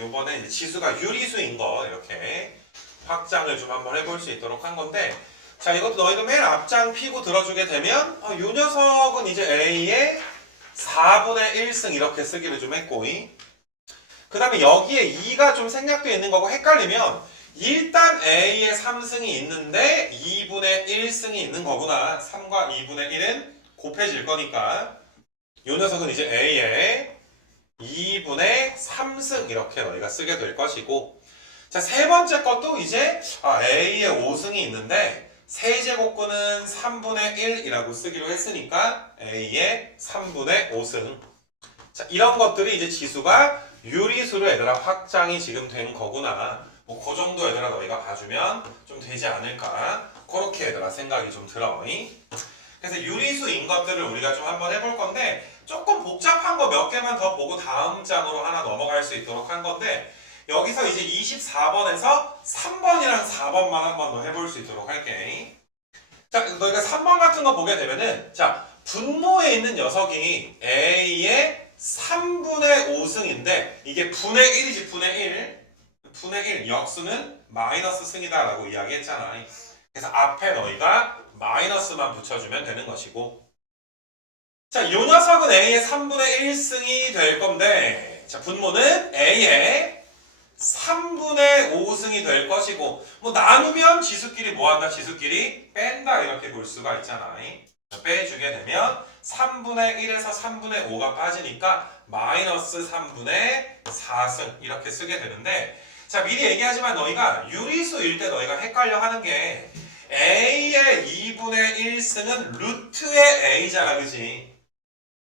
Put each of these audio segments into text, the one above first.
요번에 이제 지수가 유리수인 거 이렇게 확장을 좀 한번 해볼 수 있도록 한 건데, 자, 이것도 너희가 맨 앞장 피고 들어주게 되면 요 녀석은 이제 A의 4분의 1승 이렇게 쓰기를 좀 했고, 그 다음에 여기에 2가 좀 생략되어 있는 거고 헷갈리면 일단 A의 3승이 있는데 2분의 1승이 있는 거구나. 3과 2분의 1은 곱해질 거니까 요 녀석은 이제 A의 2분의 3승 이렇게 너희가 쓰게 될 것이고, 자, 세 번째 것도 이제 A의 5승이 있는데 세제곱근은 3분의 1이라고 쓰기로 했으니까 A의 3분의 5승. 자, 이런 것들이 이제 지수가 유리수로 얘들아 확장이 지금 된 거구나. 뭐 그 정도 얘들아 너희가 봐주면 좀 되지 않을까. 그렇게 얘들아 생각이 좀 들어. 그래서 유리수인 것들을 우리가 좀 한번 해볼 건데, 조금 복잡한 거 몇 개만 더 보고 다음 장으로 하나 넘어갈 수 있도록 한 건데, 여기서 이제 24번에서 3번이랑 4번만 한번 더 해볼 수 있도록 할게. 자, 너희가 3번 같은 거 보게 되면은, 자, 분모에 있는 녀석이 A의 3분의 5승인데 이게 분의 1이지. 분의 1 역수는 마이너스 승이다 라고 이야기했잖아. 그래서 앞에 너희가 마이너스만 붙여주면 되는 것이고, 자, 요 녀석은 A의 3분의 1승이 될 건데, 자, 분모는 A의 3분의 5승이 될 것이고, 뭐 나누면 지수끼리 뭐한다? 지수끼리 뺀다 이렇게 볼 수가 있잖아. 빼주게 되면 3분의 1에서 3분의 5가 빠지니까 마이너스 3분의 4승 이렇게 쓰게 되는데, 자, 미리 얘기하지만 너희가 유리수일 때 너희가 헷갈려 하는 게 A의 2분의 1승은 루트의 A잖아, 그지?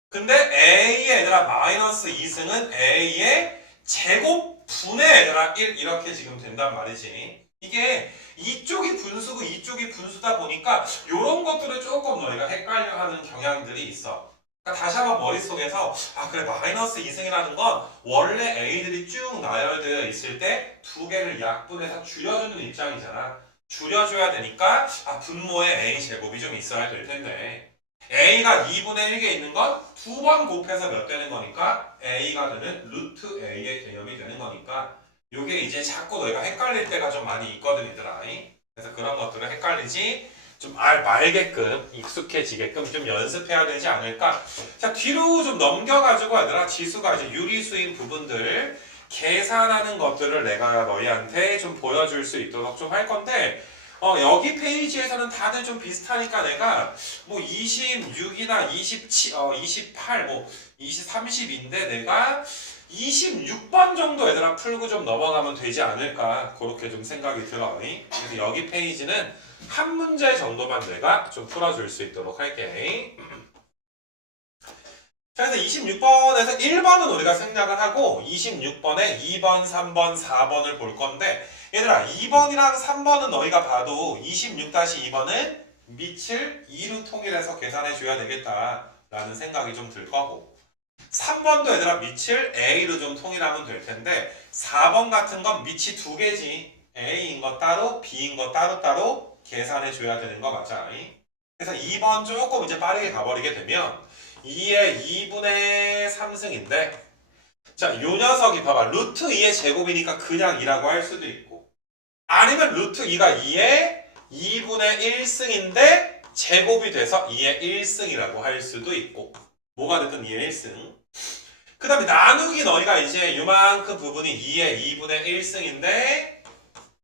근데 A의 얘들아 마이너스 2승은 A의 제곱 분의 얘들아 1 이렇게 지금 된단 말이지. 이게 이쪽이 분수고 이쪽이 분수다 보니까 이런 것들을 조금 너희가 헷갈려 하는 경향들이 있어. 그러니까 다시 한번 머릿속에서 그래, 마이너스 2승이라는 건 원래 A들이 쭉 나열되어 있을 때 두 개를 약분해서 줄여주는 입장이잖아. 줄여줘야 되니까 분모에 A 제곱이 좀 있어야 될 텐데, A가 2분의 1개 있는 건 두 번 곱해서 몇 되는 거니까 A가 되는 루트 A의 개념이 되는 거니까, 요게 이제 자꾸 너희가 헷갈릴 때가 좀 많이 있거든, 얘들아. 그래서 그런 것들을 헷갈리지 좀 말게끔 익숙해지게끔 좀 연습해야 되지 않을까. 자, 뒤로 좀 넘겨가지고 얘들아 지수가 이제 유리수인 부분들 계산하는 것들을 내가 너희한테 좀 보여줄 수 있도록 좀 할 건데, 여기 페이지에서는 다들 좀 비슷하니까 내가 뭐 26이나 27, 28, 뭐 20, 30인데 내가 26번 정도 얘들아 풀고 좀 넘어가면 되지 않을까, 그렇게 좀 생각이 들어. 그래서 여기 페이지는 한 문제 정도만 내가 좀 풀어줄 수 있도록 할게. 자, 그래서 26번에서 1번은 우리가 생략을 하고 26번에 2번, 3번, 4번을 볼 건데, 얘들아 2번이랑 3번은 너희가 봐도 26-2번은 밑을 2로 통일해서 계산해 줘야 되겠다 라는 생각이 좀 들 거고, 3번도 얘들아 밑을 A로 좀 통일하면 될 텐데, 4번 같은 건 밑이 두 개지. A인 거 따로 B인 거 따로따로 계산해 줘야 되는 거 맞아. 그래서 2번 조금 이제 빠르게 가버리게 되면 2의 2분의 3승인데, 자, 요 녀석이 봐봐. 루트 2의 제곱이니까 그냥 2라고 할 수도 있고, 아니면 루트 2가 2의 2분의 1승인데 제곱이 돼서 2의 1승이라고 할 수도 있고, 뭐가 됐든 2의 1승. 그 다음에 나누기 너희가 이제 요만큼 부분이 2의 2분의 1승인데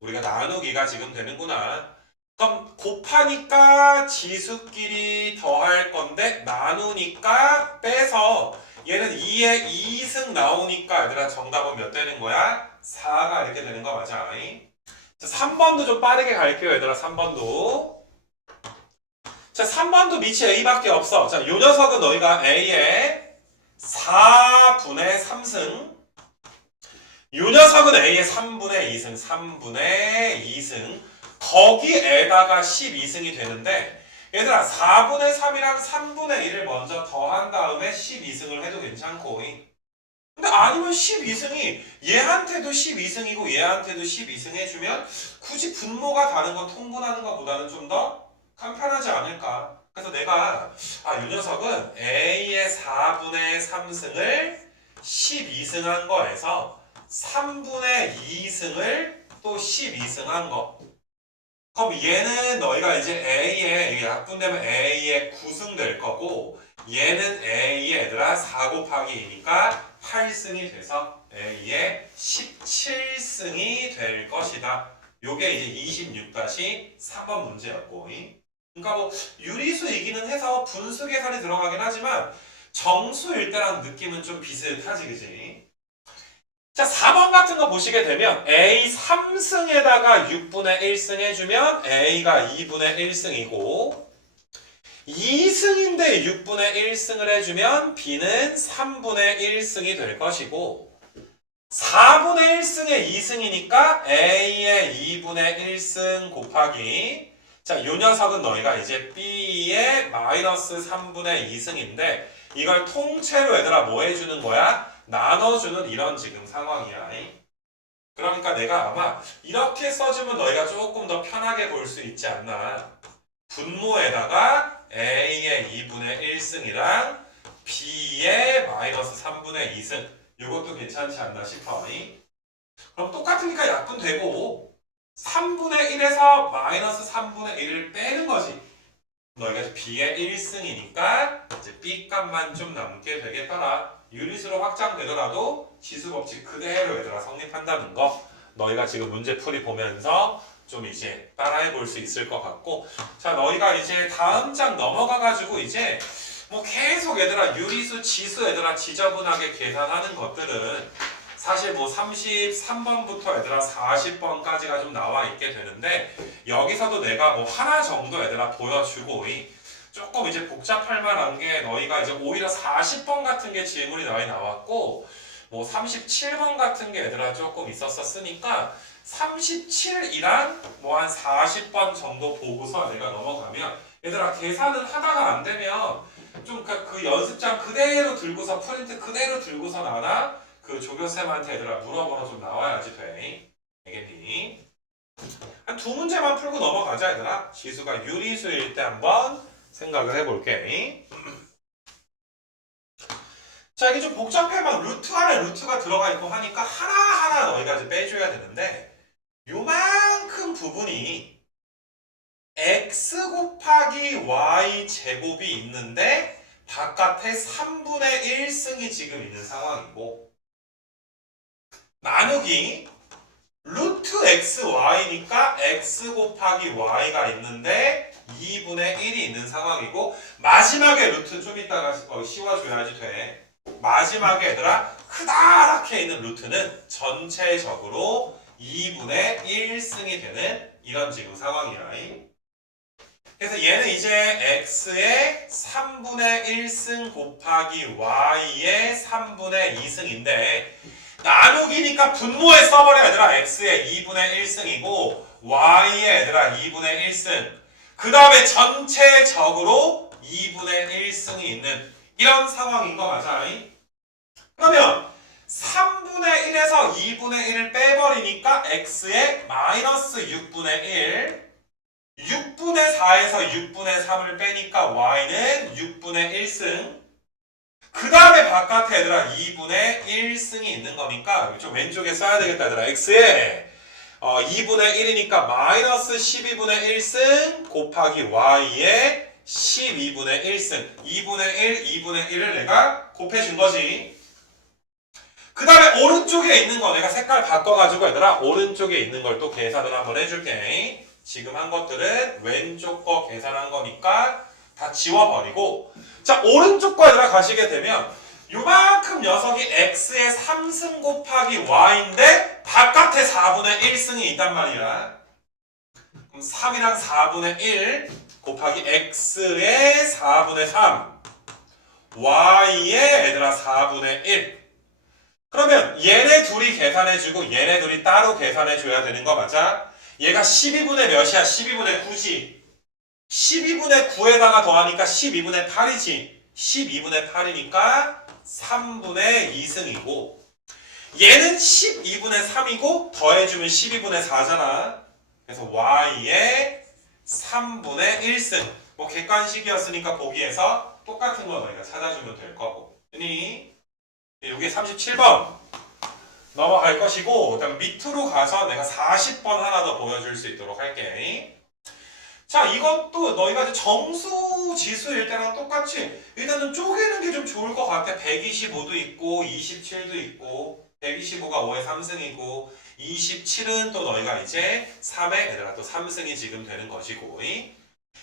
우리가 나누기가 지금 되는구나. 그럼 곱하니까 지수끼리 더할 건데 나누니까 빼서 얘는 2의 2승 나오니까 얘들아 정답은 몇 되는 거야? 4가 이렇게 되는 거 맞아. 자, 3번도 좀 빠르게 갈게요, 얘들아. 3번도. 자, 3번도 밑이 A밖에 없어. 자, 요 녀석은 너희가 A의 4분의 3승, 요 녀석은 A의 3분의 2승, 3분의 2승, 거기에다가 12승이 되는데, 얘들아 4분의 3이랑 3분의 1을 먼저 더한 다음에 12승을 해도 괜찮고, 근데 아니면 12승이 얘한테도 12승이고 얘한테도 12승 해주면 굳이 분모가 다른 거 통분하는 것보다는 좀 더 간편하지 않을까. 그래서 내가 이 녀석은 A의 4분의 3승을 12승한 거에서 3분의 2승을 또 12승 한 거. 그럼 얘는 너희가 이제 A에 약분되면 A에 9승 될 거고 얘는 A에 얘들아 4 곱하기 2니까 8승이 돼서 A에 17승이 될 것이다. 요게 이제 26-3번 문제였고 그러니까 뭐 유리수이기는 해서 분수 계산이 들어가긴 하지만 정수일 때랑 느낌은 좀 비슷하지 그지? 자 4번 같은 거 보시게 되면 A 3승에다가 6분의 1승 해주면 A가 2분의 1승이고 2승인데 6분의 1승을 해주면 B는 3분의 1승이 될 것이고 4분의 1승에 2승이니까 A의 2분의 1승 곱하기 자, 요 녀석은 너희가 이제 B의 마이너스 3분의 2승인데 이걸 통째로 얘들아 뭐 해주는 거야? 나눠주는 이런 지금 상황이야. 그러니까 내가 아마 이렇게 써주면 너희가 조금 더 편하게 볼 수 있지 않나. 분모에다가 A의 2분의 1승이랑 B의 마이너스 3분의 2승 이것도 괜찮지 않나 싶어. 그럼 똑같으니까 약분되고 3분의 1에서 마이너스 3분의 1을 빼는 거지. 너희가 B의 1승이니까 이제 B 값만 좀 남게 되겠더라. 유리수로 확장되더라도 지수법칙 그대로 얘들아 성립한다는 거 너희가 지금 문제풀이 보면서 좀 이제 따라해 볼 수 있을 것 같고 자 너희가 이제 다음 장 넘어가가지고 이제 뭐 계속 얘들아 유리수 지수 얘들아 지저분하게 계산하는 것들은 사실 뭐 33번부터 얘들아 40번까지가 좀 나와 있게 되는데 여기서도 내가 뭐 하나 정도 얘들아 보여주고 조금 이제 복잡할 만한 게 너희가 이제 오히려 40번 같은 게 질문이 많이 나왔고 뭐 37번 같은 게 얘들아 조금 있었으니까 37이랑 뭐 한 40번 정도 보고서 내가 넘어가면 얘들아 계산은 하다가 안 되면 좀 그 연습장 그대로 들고서 프린트 그대로 들고서 나나 그 조교쌤한테 얘들아 물어보러 좀 나와야지 돼. 알겠니? 한 두 문제만 풀고 넘어가자 얘들아. 지수가 유리수일 때 한번 생각을 해볼게. 자 이게 좀 복잡해 막 루트 안에 루트가 들어가 있고 하니까 하나하나 너희가 이제 빼줘야 되는데 요만큼 부분이 x 곱하기 y 제곱이 있는데 바깥에 3분의 1승이 지금 있는 상황이고 나누기 루트 xy니까 x 곱하기 y가 있는데 2분의 1이 있는 상황이고 마지막에 루트 좀 이따가 씌워줘야지 돼. 마지막에 얘들아 크다랗게 있는 루트는 전체적으로 2분의 1승이 되는 이런 지금 상황이야. 그래서 얘는 이제 x의 3분의 1승 곱하기 y의 3분의 2승인데 나누기니까 분모에 써버려 얘들아. x의 2분의 1승이고 y의 얘들아 2분의 1승 그 다음에 전체적으로 2분의 1승이 있는 이런 상황인 거 맞아? 그러면 3분의 1에서 2분의 1을 빼버리니까 x의 마이너스 6분의 1 6분의 4에서 6분의 3을 빼니까 y는 6분의 1승 그 다음에 바깥에 얘들아 2분의 1승이 있는 거니까 좀 왼쪽에 써야 되겠다 얘들아. x에 2분의 1이니까 마이너스 12분의 1승 곱하기 y에 12분의 1승 2분의 1, 2분의 1을 내가 곱해준 거지. 그 다음에 오른쪽에 있는 거 내가 색깔 바꿔가지고 얘들아 오른쪽에 있는 걸 또 계산을 한번 해줄게. 지금 한 것들은 왼쪽 거 계산한 거니까 다 지워버리고 자 오른쪽 거 얘들아 가시게 되면 요만큼 녀석이 x의 3승 곱하기 y인데 바깥에 4분의 1승이 있단 말이야. 그럼 3이랑 4분의 1 곱하기 x의 4분의 3 y의 얘들아 4분의 1 그러면 얘네 둘이 계산해주고 얘네 둘이 따로 계산해줘야 되는 거 맞아? 얘가 12분의 몇이야? 12분의 9지 12분의 9에다가 더하니까 12분의 8이지 12분의 8이니까 3분의 2승이고 얘는 12분의 3이고 더해주면 12분의 4잖아. 그래서 y의 3분의 1승 뭐 객관식이었으니까 보기에서 똑같은 거 너희가 찾아주면 될 거고. 이게 37번 넘어갈 것이고, 그다음 밑으로 가서 내가 40번 하나 더 보여줄 수 있도록 할게. 자, 이것도 너희가 이제 정수 지수일 때랑 똑같이 일단은 쪼개는 게 좀 좋을 것 같아. 125도 있고 27도 있고 125가 5의 3승이고 27은 또 너희가 이제 3의 얘들아 또 3승이 지금 되는 것이고.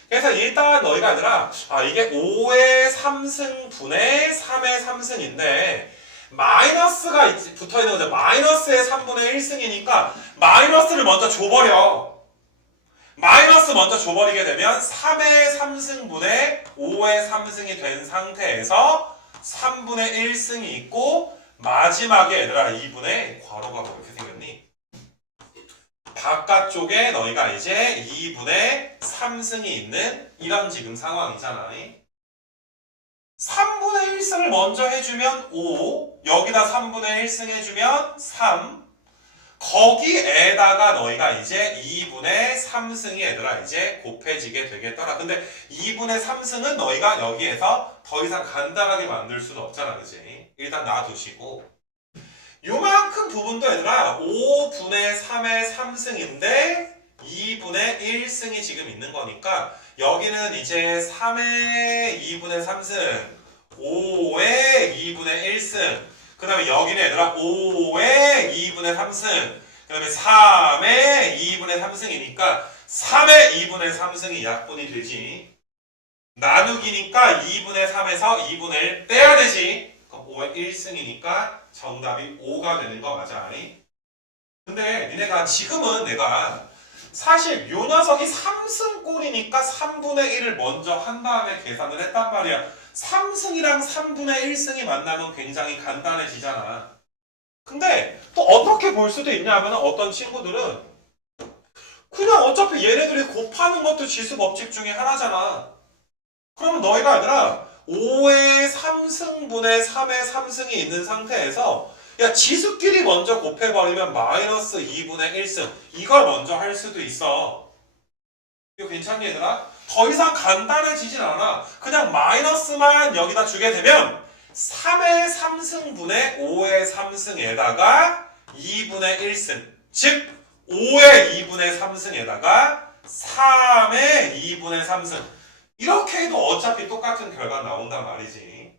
그래서 일단 너희가 얘들아 이게 5의 3승 분의 3의 3승인데 마이너스가 붙어있는 거죠. 마이너스의 3분의 1승이니까 마이너스를 먼저 줘버려. 마이너스 먼저 줘버리게 되면 3의 3승분의 5의 3승이 된 상태에서 3분의 1승이 있고 마지막에 얘들아 2분의 괄호가 뭐 이렇게 생겼니? 바깥쪽에 너희가 이제 2분의 3승이 있는 이런 지금 상황이잖아. 3분의 1승을 먼저 해주면 5, 여기다 3분의 1승 해주면 3, 거기에다가 너희가 이제 2분의 3승이 얘들아 이제 곱해지게 되겠더라. 근데 2분의 3승은 너희가 여기에서 더 이상 간단하게 만들 수는 없잖아. 그지? 일단 놔두시고 요만큼 부분도 얘들아 5분의 3의 3승인데 2분의 1승이 지금 있는 거니까 여기는 이제 3의 2분의 3승 5의 2분의 1승 그 다음에 여기는 얘들아 5의 2분의 3승 그 다음에 3의 2분의 3승이니까 3의 2분의 3승이 약분이 되지. 나누기니까 2분의 3에서 2분의 1 떼야 되지. 그럼 5의 1승이니까 정답이 5가 되는 거 맞아. 근데 니네가 지금은 내가 사실 요 녀석이 3승꼴이니까 3분의 1을 먼저 한 다음에 계산을 했단 말이야. 3승이랑 3분의 1승이 만나면 굉장히 간단해지잖아. 근데 또 어떻게 볼 수도 있냐 하면 어떤 친구들은 그냥 어차피 얘네들이 곱하는 것도 지수 법칙 중에 하나잖아. 그러면 너희가 아니라 5의 3승분의 3의 3승이 있는 상태에서 야 지수끼리 먼저 곱해버리면 마이너스 2분의 1승 이걸 먼저 할 수도 있어. 이거 괜찮니 얘들아? 더 이상 간단해지진 않아. 그냥 마이너스만 여기다 주게 되면 3의 3승분의 5의 3승에다가 2분의 1승 즉 5의 2분의 3승에다가 3의 2분의 3승 이렇게 해도 어차피 똑같은 결과 나온단 말이지.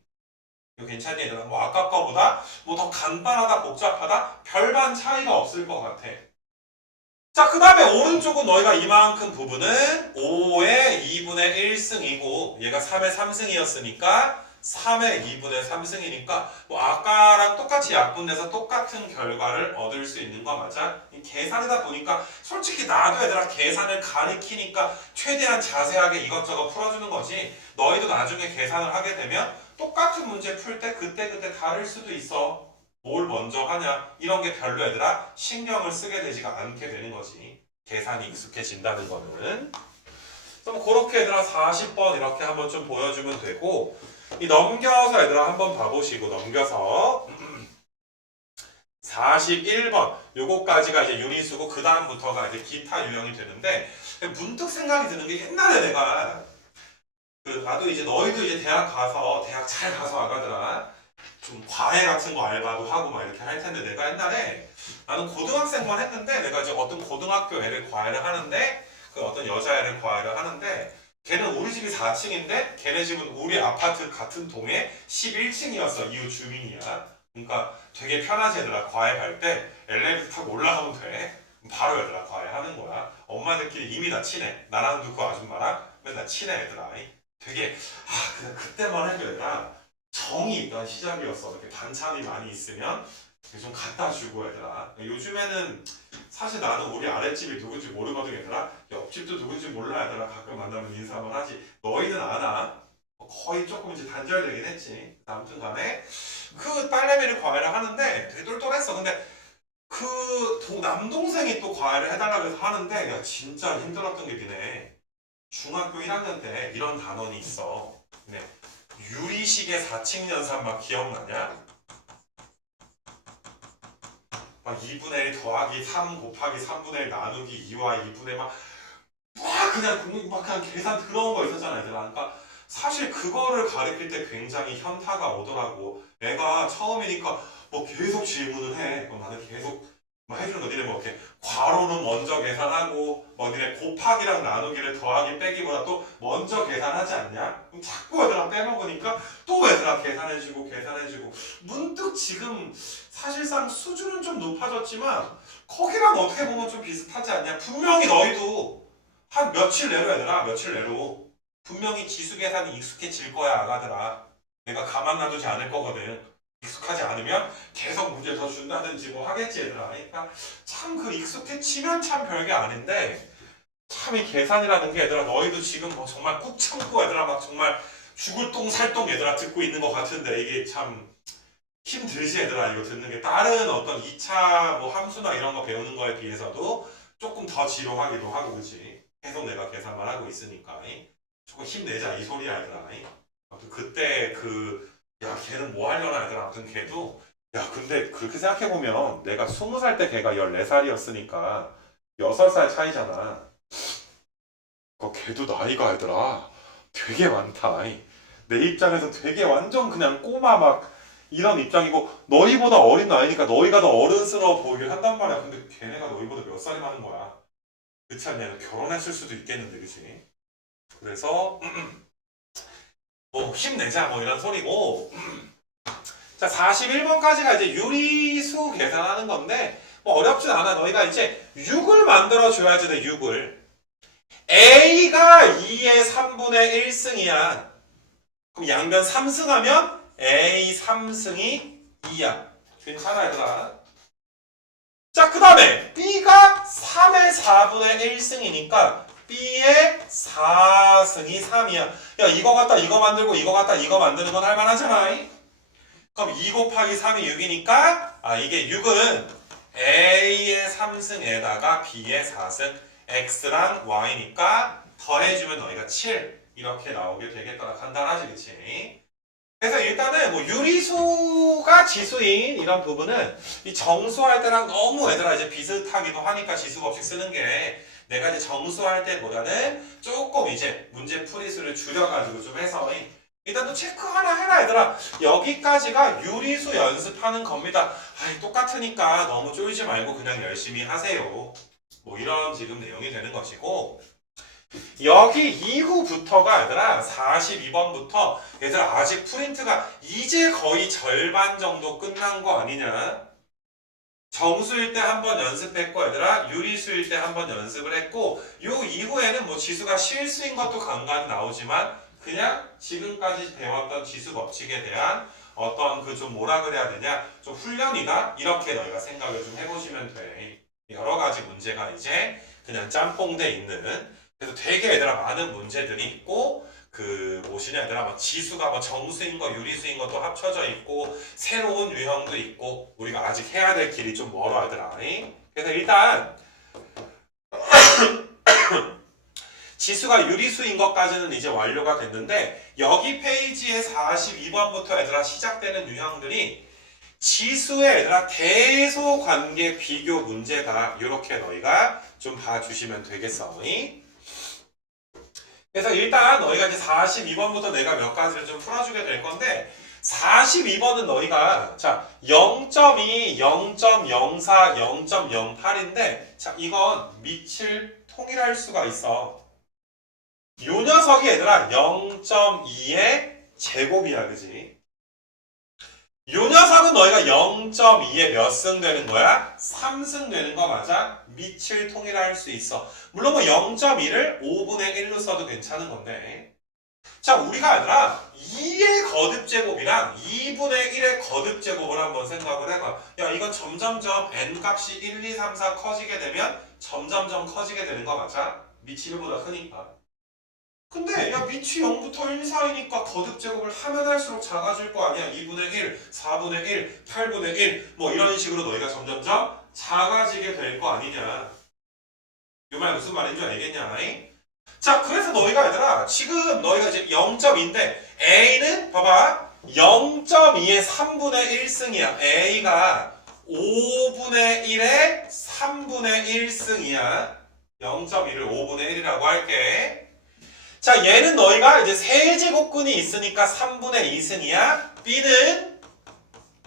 이거 괜찮니 얘들아? 뭐 아까 거보다 뭐 더 간단하다 복잡하다 별반 차이가 없을 것 같아. 자, 그 다음에 오른쪽은 너희가 이만큼 부분은 5의 2분의 1승이고 얘가 3의 3승이었으니까 3의 2분의 3승이니까 뭐 아까랑 똑같이 약분돼서 똑같은 결과를 얻을 수 있는 거 맞아? 계산이다 보니까 솔직히 나도 얘들아 계산을 가리키니까 최대한 자세하게 이것저것 풀어주는 거지. 너희도 나중에 계산을 하게 되면 똑같은 문제 풀 때 그때그때 다를 수도 있어. 뭘 먼저 하냐 이런 게 별로 얘들아 신경을 쓰게 되지가 않게 되는 거지. 계산이 익숙해진다는 거는. 그럼 그렇게 얘들아 40번 이렇게 한번 좀 보여주면 되고 이 넘겨서 얘들아 한번 봐보시고 넘겨서 41번 요거까지가 이제 유리수고 그 다음부터가 이제 기타 유형이 되는데 문득 생각이 드는 게 옛날에 내가 나도 이제 너희도 이제 대학 잘 가서 아가들아 좀 과외 같은 거 알바도 하고 막 이렇게 할 텐데 내가 옛날에 나는 고등학생만 했는데 내가 이제 어떤 고등학교 애를 과외를 하는데 그 어떤 여자애를 과외를 하는데 걔는 우리 집이 4층인데 걔네 집은 우리 아파트 같은 동에 11층이었어. 이웃 주민이야. 그러니까 되게 편하지 얘들아. 과외 갈 때 엘리베이터 타고 올라가면 돼. 바로 얘들아 과외 하는 거야. 엄마들끼리 이미 다 친해. 나랑도 그 아줌마랑 맨날 친해 얘들아. 되게 그냥 그때만 해도 얘들아 정이 있던 시절이었어. 이렇게 반찬이 많이 있으면 좀 갖다 주고 얘들아. 요즘에는 사실 나는 우리 아랫집이 누군지 모르거든 얘들아. 옆집도 누군지 몰라 얘들아. 가끔 만나면 인사만 하지. 너희는 아나? 거의 조금 이제 단절되긴 했지. 아무튼 간에 그 딸내미를 과외를 하는데 되게 똘똘했어. 근데 그 남동생이 또 과외를 해달라고 해서 하는데 야 진짜 힘들었던 게 니네 중학교 1학년 때 이런 단원이 있어. 네. 유리식의 4층 연산 막 기억나냐? 막 2분의 1 더하기 3 곱하기 3분의 1 나누기 2와 2분의 막 그냥 계산 들어온 거 있었잖아 얘들아. 그러니까 사실 그거를 가르칠 때 굉장히 현타가 오더라고. 애가 처음이니까 뭐 계속 질문을 해. 그럼 나는 계속 뭐 해주는 거 니네 뭐 이렇게 괄호는 먼저 계산하고 뭐 니네 곱하기랑 나누기를 더하기 빼기보다 또 먼저 계산하지 않냐? 그럼 자꾸 얘들아 빼먹으니까 또 얘들아 계산해주고 문득 지금 사실상 수준은 좀 높아졌지만 거기랑 어떻게 보면 좀 비슷하지 않냐? 분명히 너희도 한 며칠 내로 얘들아 며칠 내로 분명히 지수 계산이 익숙해질 거야 아가들아. 내가 가만 놔두지 않을 거거든. 익숙하지 않으면 계속 문제 더 준다든지 뭐 하겠지 얘들아. 그러니까 참 그 익숙해지면 참 별게 아닌데 참 이 계산이라는 게 얘들아 너희도 지금 뭐 정말 꾹 참고 얘들아 막 정말 죽을 똥 살 똥 얘들아 듣고 있는 것 같은데 이게 참 힘들지 얘들아. 이거 듣는 게 다른 어떤 2차 뭐 함수나 이런 거 배우는 거에 비해서도 조금 더 지루하기도 하고 그치. 계속 내가 계산만 하고 있으니까 조금 힘내자 이 소리야 얘들아. 아무튼 그때 야 걔는 뭐 하려나 얘들아. 아무튼 걔도 야 근데 그렇게 생각해보면 내가 20살 때 걔가 14살이었으니까 6살 차이잖아. 걔도 나이가 얘들아 되게 많다. 내 입장에서 되게 완전 그냥 꼬마 막 이런 입장이고 너희보다 어린 나이니까 너희가 더 어른스러워 보이긴 한단 말이야. 근데 걔네가 너희보다 몇 살이 많은 거야. 그렇지 않냐. 결혼했을 수도 있겠는데 그치. 그래서 뭐 힘내자 뭐 이런 소리고 자 41번까지가 이제 유리수 계산하는 건데 뭐 어렵진 않아. 너희가 이제 6을 만들어 줘야지 돼. 6을 A가 2의 3분의 1승이야. 그럼 양변 3승하면 A 3승이 2야. 괜찮아 얘들아. 자 그 다음에 B가 3의 4분의 1승이니까 B의 4승이 3이야. 야 이거 갖다 이거 만들고 이거 갖다 이거 만드는 건 할만하잖아. 그럼 2 곱하기 3이 6이니까 이게 6은 A의 3승에다가 B의 4승 X랑 Y니까 더해주면 너희가 7 이렇게 나오게 되겠다. 간단하지 그치? 그래서 일단은 뭐 유리수가 지수인 이런 부분은 이 정수할 때랑 너무 얘들아 이제 비슷하기도 하니까 지수 법칙 쓰는 게 내가 이제 정수할 때보다는 조금 이제 문제 풀이수를 줄여가지고 좀 해서 일단 또 체크 하나 해라 얘들아. 여기까지가 유리수 연습하는 겁니다. 똑같으니까 너무 쫄지 말고 그냥 열심히 하세요. 뭐 이런 지금 내용이 되는 것이고 여기 이후부터가 얘들아 42번부터 얘들아 아직 프린트가 이제 거의 절반 정도 끝난 거 아니냐. 정수일 때 한번 연습했고 얘들아 유리수일 때 한번 연습을 했고 요 이후에는 뭐 지수가 실수인 것도 간간히 나오지만 그냥 지금까지 배웠던 지수 법칙에 대한 어떤 그 좀 뭐라 그래야 되냐 좀 훈련이다 이렇게 너희가 생각을 좀 해보시면 돼. 여러 가지 문제가 이제 그냥 짬뽕돼 있는 그래서 되게 얘들아 많은 문제들이 있고 그 뭐시냐 얘들아 막 지수가 뭐 정수인 거 유리수인 것도 합쳐져 있고 새로운 유형도 있고 우리가 아직 해야 될 길이 좀 멀어 얘들아. 그래서 일단 지수가 유리수인 것까지는 이제 완료가 됐는데 여기 페이지에 42번부터 얘들아 시작되는 유형들이 지수의 얘들아 대소관계 비교 문제다. 이렇게 너희가 좀 봐주시면 되겠어. 그래서 일단 너희가 이제 42번부터 내가 몇 가지를 좀 풀어주게 될 건데 42번은 너희가 자 0.2, 0.04, 0.08인데 자 이건 밑을 통일할 수가 있어. 요 녀석이 얘들아 0.2의 제곱이야 그지? 요 녀석은 너희가 0.2에 몇 승 되는 거야? 3승 되는 거 맞아? 밑을 통일할 수 있어. 물론 뭐 0.2를 5분의 1로 써도 괜찮은 건데 자 우리가 얘들아 2의 거듭제곱이랑 2분의 1의 거듭제곱을 한번 생각을 해봐. 야 이건 점점점 n값이 1, 2, 3, 4 커지게 되면 점점점 커지게 되는 거 맞아? 밑이 1보다 크니까. 근데 야 밑이 0부터 1 사이니까 거듭제곱을 하면 할수록 작아질 거 아니야. 2분의 1, 4분의 1, 8분의 1 뭐 이런 식으로 너희가 점점점 작아지게 될 거 아니냐. 이 말 무슨 말인지 알겠냐? 자 그래서 너희가 얘들아 지금 너희가 이제 0.2인데 A는 봐봐 0.2의 3분의 1승이야. A가 5분의 1의 3분의 1승이야. 0.2를 5분의 1이라고 할게. 자 얘는 너희가 이제 세제곱근이 있으니까 3분의 2승이야. B는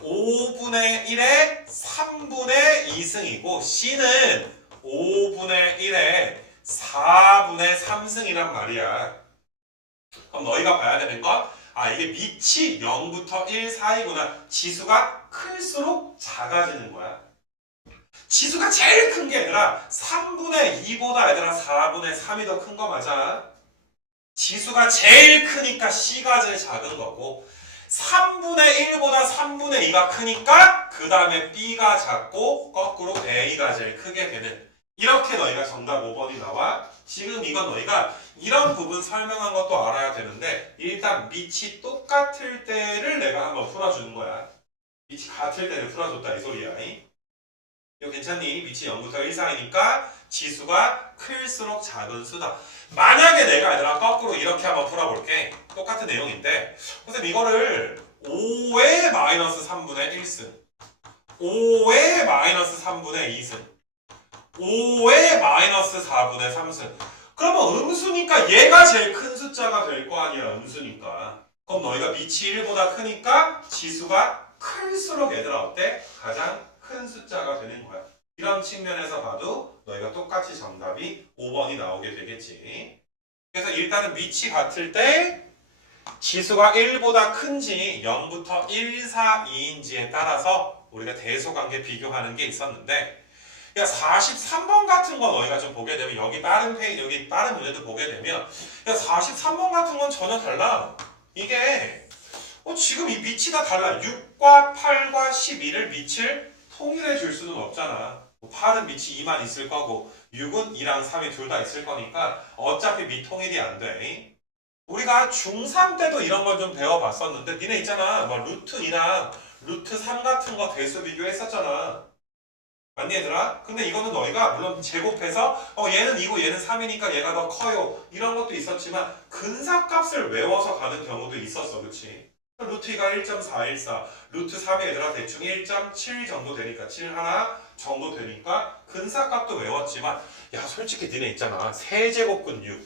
5분의 1의 3분의 2승이고 C는 5분의 1의 4분의 3승이란 말이야. 그럼 너희가 봐야 되는 건 이게 밑이 0부터 1 사이구나. 지수가 클수록 작아지는 거야. 지수가 제일 큰 게 얘들아 3분의 2보다 얘들아 4분의 3이 더 큰 거 맞아? 지수가 제일 크니까 C가 제일 작은 거고 3분의 1보다 3분의 2가 크니까 그 다음에 B가 작고 거꾸로 A가 제일 크게 되는 이렇게 너희가 정답 5번이 나와. 지금 이건 너희가 이런 부분 설명한 것도 알아야 되는데 일단 밑이 똑같을 때를 내가 한번 풀어주는 거야. 밑이 같을 때를 풀어줬다 이 소리야. 이거 괜찮니? 밑이 0부터 1 사이니까 지수가 클수록 작은 수다. 만약에 내가 얘들아 거꾸로 이렇게 한번 풀어볼게. 똑같은 내용인데 선생님 이거를 5의 마이너스 3분의 1승 5의 마이너스 3분의 2승 5의 마이너스 4분의 3승 그러면 음수니까 얘가 제일 큰 숫자가 될 거 아니야. 음수니까. 그럼 너희가 밑이 1보다 크니까 지수가 클수록 얘들아 어때? 가장 큰 숫자가 되는 거야. 이런 측면에서 봐도 너희가 똑같이 정답이 5번이 나오게 되겠지. 그래서 일단은 밑이 같을 때 지수가 1보다 큰지 0부터 1, 4, 2인지에 따라서 우리가 대소관계 비교하는 게 있었는데 43번 같은 거 너희가 좀 보게 되면 여기 다른 페이지 여기 다른 문제도 보게 되면 43번 같은 건 전혀 달라. 이게 지금 이 밑이 다 달라. 6과 8과 12를 밑을 통일해 줄 수는 없잖아. 8은 밑이 2만 있을 거고 6은 2랑 3이 둘 다 있을 거니까 어차피 밑 통일이 안 돼. 우리가 중3 때도 이런 걸 좀 배워봤었는데 니네 있잖아. 뭐 루트 2랑 루트 3 같은 거 대수 비교했었잖아. 맞니 얘들아? 근데 이거는 너희가 물론 제곱해서 얘는 2고 얘는 3이니까 얘가 더 커요. 이런 것도 있었지만 근사값을 외워서 가는 경우도 있었어. 그치? 루트 2가 1.414, 루트 3이 얘들아 대충 1.7 정도 되니까 7 하나 정도 되니까 근사값도 외웠지만 솔직히 니네 있잖아. 세제곱근 6.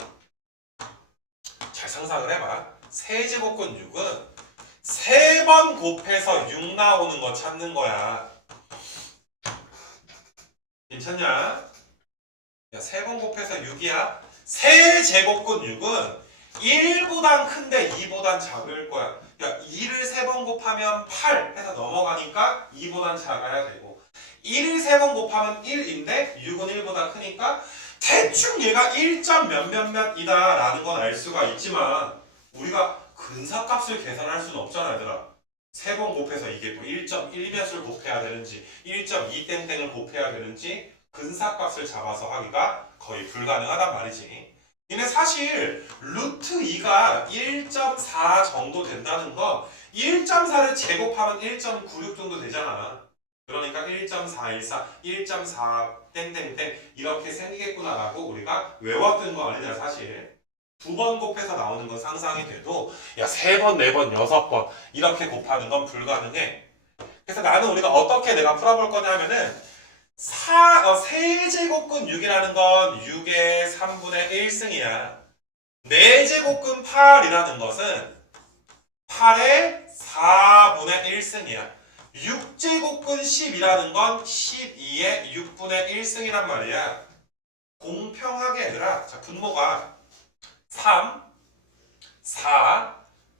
잘 상상을 해봐. 세제곱근 6은 3번 곱해서 6 나오는 거 찾는 거야. 괜찮냐? 3번 곱해서 6이야. 세제곱근 6은 1보단 큰데 2보단 작을 거야. 2를 3번 곱하면 8 해서 넘어가니까 2보단 작아야 되고 1을 3번 곱하면 1인데 6은 1보다 크니까 대충 얘가 1. 몇몇몇이다 라는 건 알 수가 있지만 우리가 근사값을 계산할 수는 없잖아 얘들아. 3번 곱해서 이게 뭐 1.1몇을 곱해야 되는지 1.2 땡땡을 곱해야 되는지 근사값을 잡아서 하기가 거의 불가능하단 말이지. 니네 사실 루트 2가 1.4 정도 된다는 건 1.4를 제곱하면 1.96 정도 되잖아. 그러니까 1.414, 1.4 땡땡땡 이렇게 생기겠구나라고 우리가 외웠던 거 아니냐 사실. 2번 곱해서 나오는 건 상상이 돼도 3번, 4번, 6번 이렇게 곱하는 건 불가능해. 그래서 나는 우리가 어떻게 내가 풀어볼 거냐 하면은 세제곱근 6이라는 건 6의 3분의 1승이야. 4제곱근 8이라는 것은 8의 4분의 1승이야. 6제곱근 10이라는 건 12의 6분의 1승이란 말이야. 공평하게 얘들아. 자, 분모가 3, 4,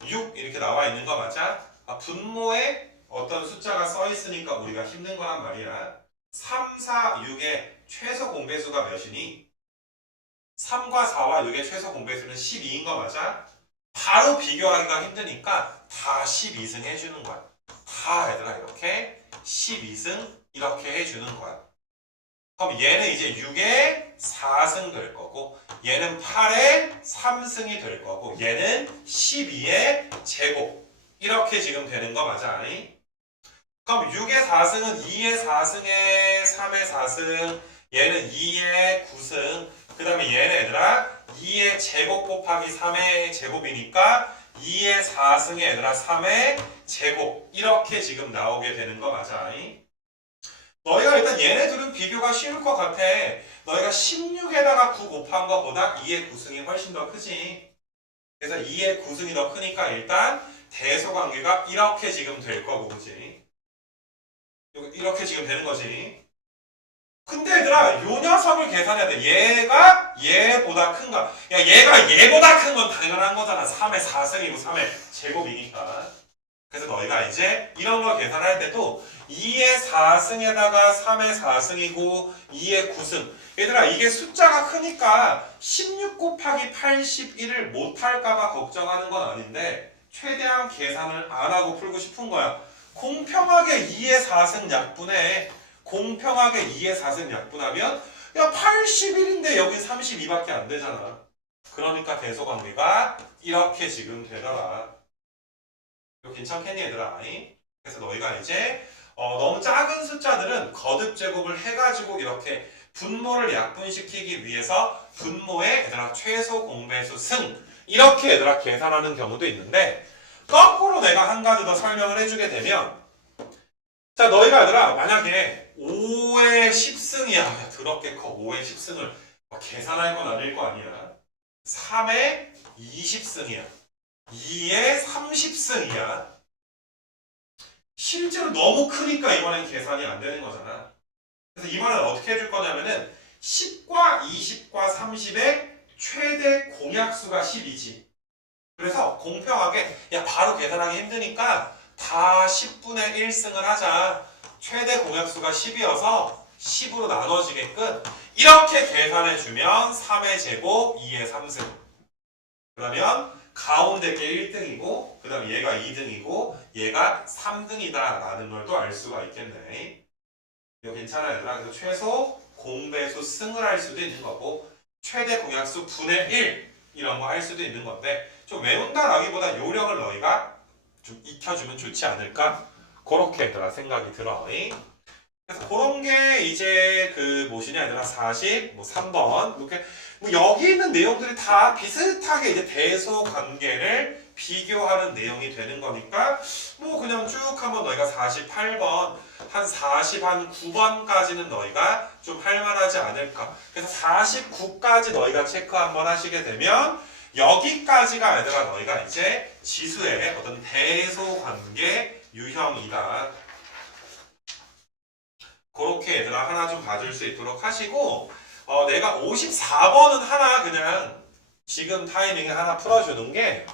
6 이렇게 나와 있는 거 맞아? 분모에 어떤 숫자가 써 있으니까 우리가 힘든 거란 말이야. 3, 4, 6의 최소 공배수가 몇이니? 3과 4와 6의 최소 공배수는 12인 거 맞아? 바로 비교하기가 힘드니까 다 12승 해주는 거야. 다 얘들아 이렇게 12승 이렇게 해주는 거야. 그럼 얘는 이제 6의 4승 될 거고 얘는 8의 3승이 될 거고 얘는 12의 제곱 이렇게 지금 되는 거 맞아? 그럼 6의 4승은 2의 4승에 3의 4승 얘는 2의 9승 그 다음에 얘는 얘들아 2의 제곱 곱하기 3의 제곱이니까 2의 4승에 얘들아 3의 제곱 이렇게 지금 나오게 되는 거 맞아? 너희가 일단 얘네들은 비교가 쉬울 것 같아. 너희가 16에다가 9 곱한 것보다 2의 9승이 훨씬 더 크지. 그래서 2의 9승이 더 크니까 일단 대소관계가 이렇게 지금 될 거고 그치? 이렇게 지금 되는 거지. 근데 얘들아, 요 녀석을 계산해야 돼. 얘가 얘보다 큰가? 야, 얘가 얘보다 큰 건 당연한 거잖아. 3의 4승이고 3의 제곱이니까. 그래서 너희가 이제 이런 거 계산할 때도 2의 4승에다가 3의 4승이고 2의 9승. 얘들아, 이게 숫자가 크니까 16 곱하기 81을 못할까봐 걱정하는 건 아닌데 최대한 계산을 안 하고 풀고 싶은 거야. 공평하게 2의 4승 약분해. 공평하게 2의 4승 약분하면 야 81인데 여기 32밖에 안 되잖아. 그러니까 대소관계가 이렇게 지금 되더라. 이거 괜찮겠니 얘들아? 그래서 너희가 이제 너무 작은 숫자들은 거듭 제곱을 해가지고 이렇게 분모를 약분시키기 위해서 분모의 얘들아 최소 공배수 승 이렇게 얘들아 계산하는 경우도 있는데 거꾸로 내가 한 가지 더 설명을 해주게 되면 자 너희가 얘들아 만약에 5의 10승이야 야, 더럽게 커 5의 10승을 계산할 건 아닐 거 아니야 3의 20승이야 2의 30승이야 실제로 너무 크니까 이번엔 계산이 안 되는 거잖아 그래서 이번엔 어떻게 해줄 거냐면은 10과 20과 30의 최대 공약수가 10이지 그래서 공평하게 야 바로 계산하기 힘드니까 다 10분의 1승을 하자 최대 공약수가 10이어서 10으로 나눠지게끔 이렇게 계산해주면 3의 제곱 2의 3승 그러면 가운데 게 1등이고 그 다음에 얘가 2등이고 얘가 3등이다 라는 걸 또 알 수가 있겠네 이거 괜찮아요 얘들아 그래서 최소 공배수 승을 할 수도 있는 거고 최대 공약수 분의 1 이런 거 할 수도 있는 건데 좀 외운다라기보다 요령을 너희가 좀 익혀주면 좋지 않을까 그렇게 얘들아 생각이 들어 그래서 그런 게 이제 그 무엇이냐 얘들아 40, 뭐 3번 이렇게 뭐 여기 있는 내용들이 다 비슷하게 이제 대소 관계를 비교하는 내용이 되는 거니까 뭐 그냥 쭉 한번 너희가 48번 한 9번까지는 너희가 좀 할만하지 않을까 그래서 49까지 너희가 체크 한번 하시게 되면 여기까지가 얘들아 너희가 이제 지수의 어떤 대소 관계 유형이다 그렇게 얘들아 하나 좀 봐줄 수 있도록 하시고 내가 54번은 하나 그냥 지금 타이밍에 하나 풀어주는 게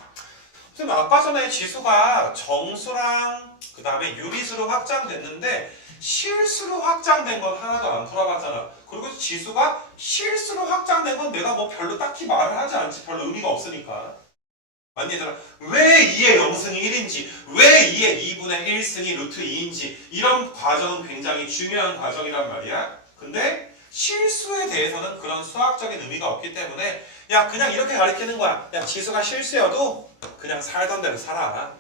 선생님 아까 전에 지수가 정수랑 그 다음에 유리수로 확장됐는데 실수로 확장된 건 하나도 안 풀어봤잖아 그리고 지수가 실수로 확장된 건 내가 뭐 별로 딱히 말을 하지 않지 별로 의미가 없으니까 맞니 얘들아? 왜 2의 0승이 1인지 왜 2의 2분의 1승이 루트 2인지 이런 과정은 굉장히 중요한 과정이란 말이야 근데 실수에 대해서는 그런 수학적인 의미가 없기 때문에 야 그냥 이렇게 가르치는 거야 야 지수가 실수여도 그냥 살던 대로 살아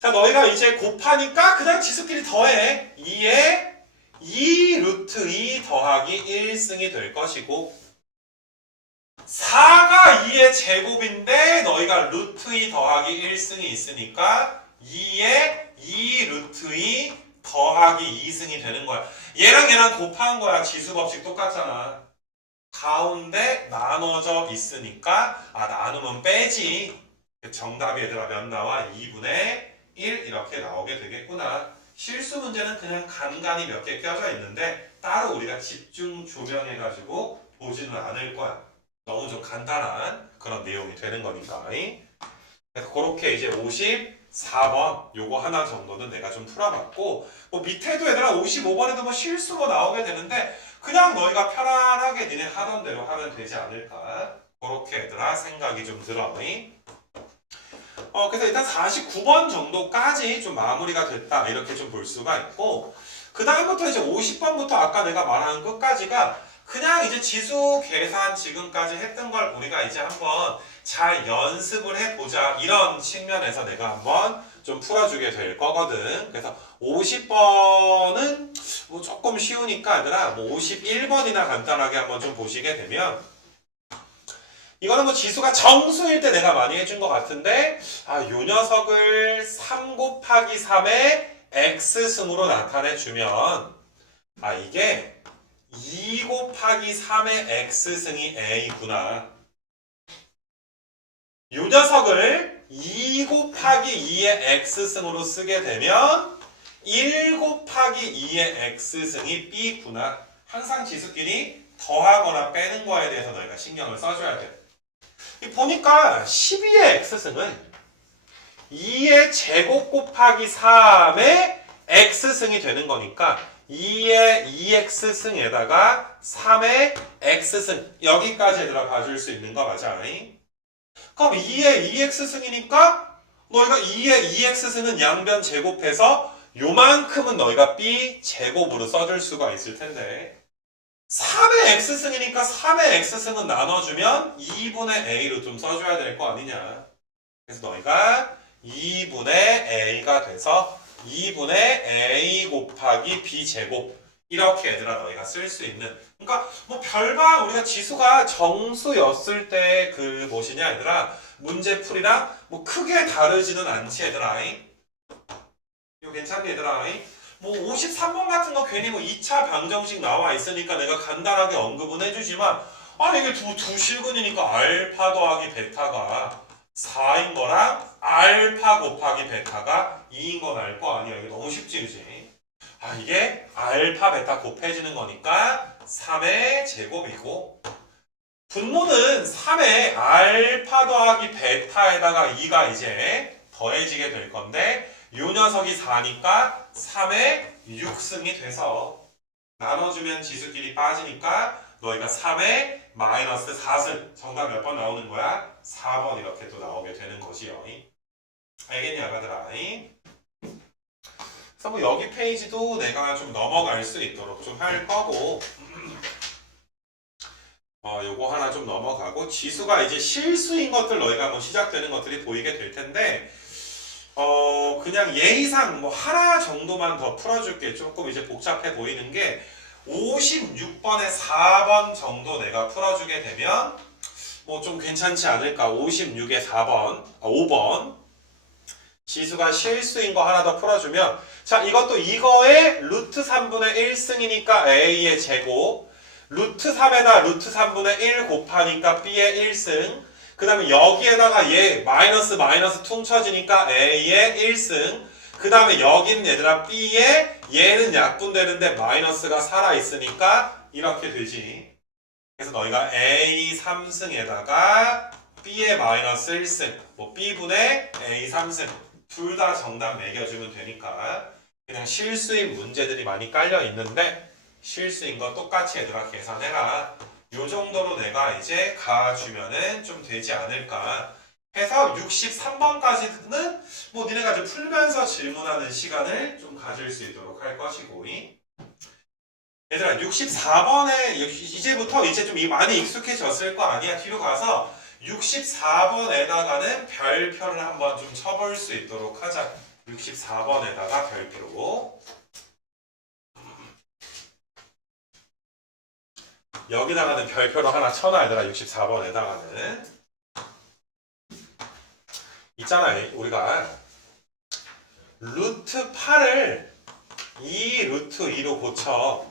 자 너희가 이제 곱하니까 그냥 지수끼리 더해 2에 2 루트 2 더하기 1승이 될 것이고 4가 2의 제곱인데 너희가 루트 2 더하기 1승이 있으니까 2에 2 루트 2 더하기 2승이 되는 거야. 얘랑 곱한 거야. 지수 법칙 똑같잖아. 가운데 나눠져 있으니까 나누면 빼지. 정답이 얘들아 몇 나와? 2분의 1 이렇게 나오게 되겠구나. 실수 문제는 그냥 간간히 몇 개 껴져 있는데 따로 우리가 집중 조명해가지고 보지는 않을 거야. 너무 좀 간단한 그런 내용이 되는 거니까. 그래서 그렇게 이제 54번 요거 하나 정도는 내가 좀 풀어봤고 뭐 밑에도 얘들아 55번에도 뭐 실수 뭐 나오게 되는데 그냥 너희가 편안하게 니네 하던 대로 하면 되지 않을까 그렇게 얘들아 생각이 좀 들어. 그래서 일단 49번 정도까지 좀 마무리가 됐다 이렇게 좀 볼 수가 있고 그 다음부터 이제 50번부터 아까 내가 말한 끝까지가 그냥 이제 지수 계산 지금까지 했던 걸 우리가 이제 한번 잘 연습을 해보자 이런 측면에서 내가 한번 좀 풀어주게 될 거거든. 그래서 50번은 뭐 조금 쉬우니까 얘들아 뭐 51번이나 간단하게 한번 좀 보시게 되면 이거는 뭐 지수가 정수일 때 내가 많이 해준 것 같은데 요 녀석을 3 곱하기 3의 x승으로 나타내주면 이게 2 곱하기 3의 x승이 a구나. 요 녀석을 2 곱하기 2의 x승으로 쓰게 되면 1 곱하기 2의 x승이 b구나. 항상 지수끼리 더하거나 빼는 거에 대해서 너희가 신경을 써줘야 돼. 보니까 12의 x승은 2의 제곱 곱하기 3의 x승이 되는 거니까 2의 2x승에다가 3의 x승 여기까지 얘들아 봐줄 수 있는 거 맞아? 그럼 2의 2x승이니까 너희가 2의 2x승은 양변 제곱해서 요만큼은 너희가 b 제곱으로 써줄 수가 있을 텐데 3의 x승이니까 3의 x승은 나눠주면 2분의 a로 좀 써줘야 될 거 아니냐. 그래서 너희가 2분의 a가 돼서 2분의 a 곱하기 b 제곱 이렇게 얘들아 너희가 쓸 수 있는 그러니까 뭐 별반 우리가 지수가 정수였을 때 그 무엇이냐 얘들아 문제풀이랑 뭐 크게 다르지는 않지 얘들아. 이거 괜찮니 얘들아? 뭐 53번 같은 거 괜히 뭐 2차 방정식 나와 있으니까 내가 간단하게 언급은 해주지만 아니 이게 두 실근이니까 알파 더하기 베타가 4인 거랑 알파 곱하기 베타가 2인 건 알 거 아니야. 이게 너무 쉽지 그지? 아 이게 알파 베타 곱해지는 거니까 3의 제곱이고 분모는 3의 알파 더하기 베타에다가 2가 이제 더해지게 될 건데 요 녀석이 4니까 3의 6승이 돼서 나눠주면 지수끼리 빠지니까 너희가 3의 마이너스 4승 정답 몇 번 나오는 거야? 4번 이렇게 또 나오게 되는 것이요. 알겠니 아가들아? 그래서 뭐 여기 페이지도 내가 좀 넘어갈 수 있도록 좀 할 거고 요거 하나 좀 넘어가고 지수가 이제 실수인 것들 너희가 뭐 시작되는 것들이 보이게 될 텐데 그냥 예의상 뭐 하나 정도만 더 풀어줄게. 조금 이제 복잡해 보이는 게 56번에 4번 정도 내가 풀어주게 되면 뭐 좀 괜찮지 않을까. 56에 4번, 5번 지수가 실수인 거 하나 더 풀어주면 자 이것도 이거의 루트 3분의 1승이니까 a의 제곱 루트 3에다 루트 3분의 1 곱하니까 b의 1승 그 다음에 여기에다가 얘 마이너스 마이너스 퉁쳐지니까 a의 1승 그 다음에 여기는 얘들아 b에 얘는 약분되는데 마이너스가 살아있으니까 이렇게 되지. 그래서 너희가 a 3승에다가 b의 마이너스 1승 뭐 b분의 a 3승 둘 다 정답 매겨주면 되니까 그냥 실수인 문제들이 많이 깔려 있는데 실수인 거 똑같이 얘들아 계산해라. 요 정도로 내가 이제 가주면은 좀 되지 않을까 해서 63번까지는 뭐 니네가 이제 풀면서 질문하는 시간을 좀 가질 수 있도록 할 것이고 얘들아 64번에 이제부터 이제 좀 많이 익숙해졌을 거 아니야. 뒤로 가서 64번에다가는 별표를 한번 좀 쳐볼 수 있도록 하자. 64번에다가 별표 여기다가는 별표로 하나 쳐놔 얘들아. 64번에다가는 있잖아 우리가 루트 8을 2 루트 2로 고쳐.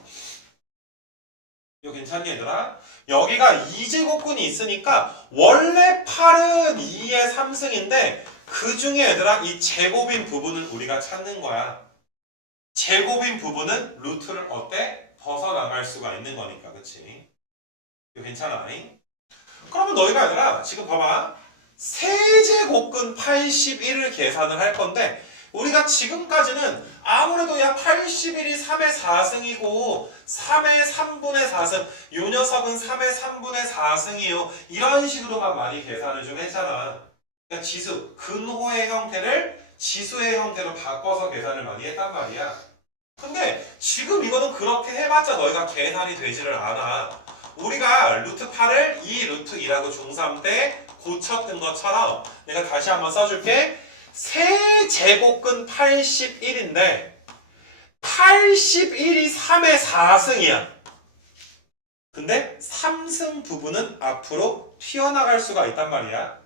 이거 괜찮니 얘들아? 여기가 2제곱근이 있으니까 원래 8은 2의 3승인데 그 중에 얘들아 이 제곱인 부분을 우리가 찾는 거야. 제곱인 부분은 루트를 어때? 벗어나갈 수가 있는 거니까 그치? 이거 괜찮아? 그러면 너희가 얘들아 지금 봐봐 세제곱근 81을 계산을 할 건데 우리가 지금까지는 아무래도 야 81이 3의 4승이고 3의 3분의 4승 요 녀석은 3의 3분의 4승이요 이런 식으로만 많이 계산을 좀 했잖아. 그러니까 지수 근호의 형태를 지수의 형태로 바꿔서 계산을 많이 했단 말이야. 근데 지금 이거는 그렇게 해봤자 너희가 계산이 되지를 않아. 우리가 루트 8을 2 루트 2라고 중3 때 고쳤던 것처럼 내가 다시 한번 써줄게. 세제곱근 81인데 81이 3의 4승이야. 근데 3승 부분은 앞으로 튀어나갈 수가 있단 말이야.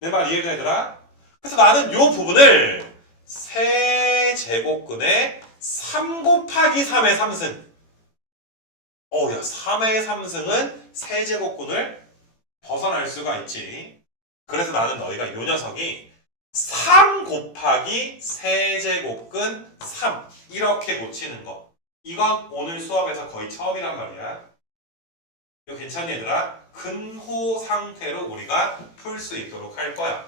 내 말 이해가 되더라? 그래서 나는 요 부분을 세제곱근의 3 곱하기 3의 3승 야 3의 3승은 세제곱근을 벗어날 수가 있지. 그래서 나는 너희가 요 녀석이 3 곱하기 세제곱근 3 이렇게 고치는 거. 이건 오늘 수업에서 거의 처음이란 말이야. 이거 괜찮니 얘들아? 근호 상태로 우리가 풀 수 있도록 할 거야.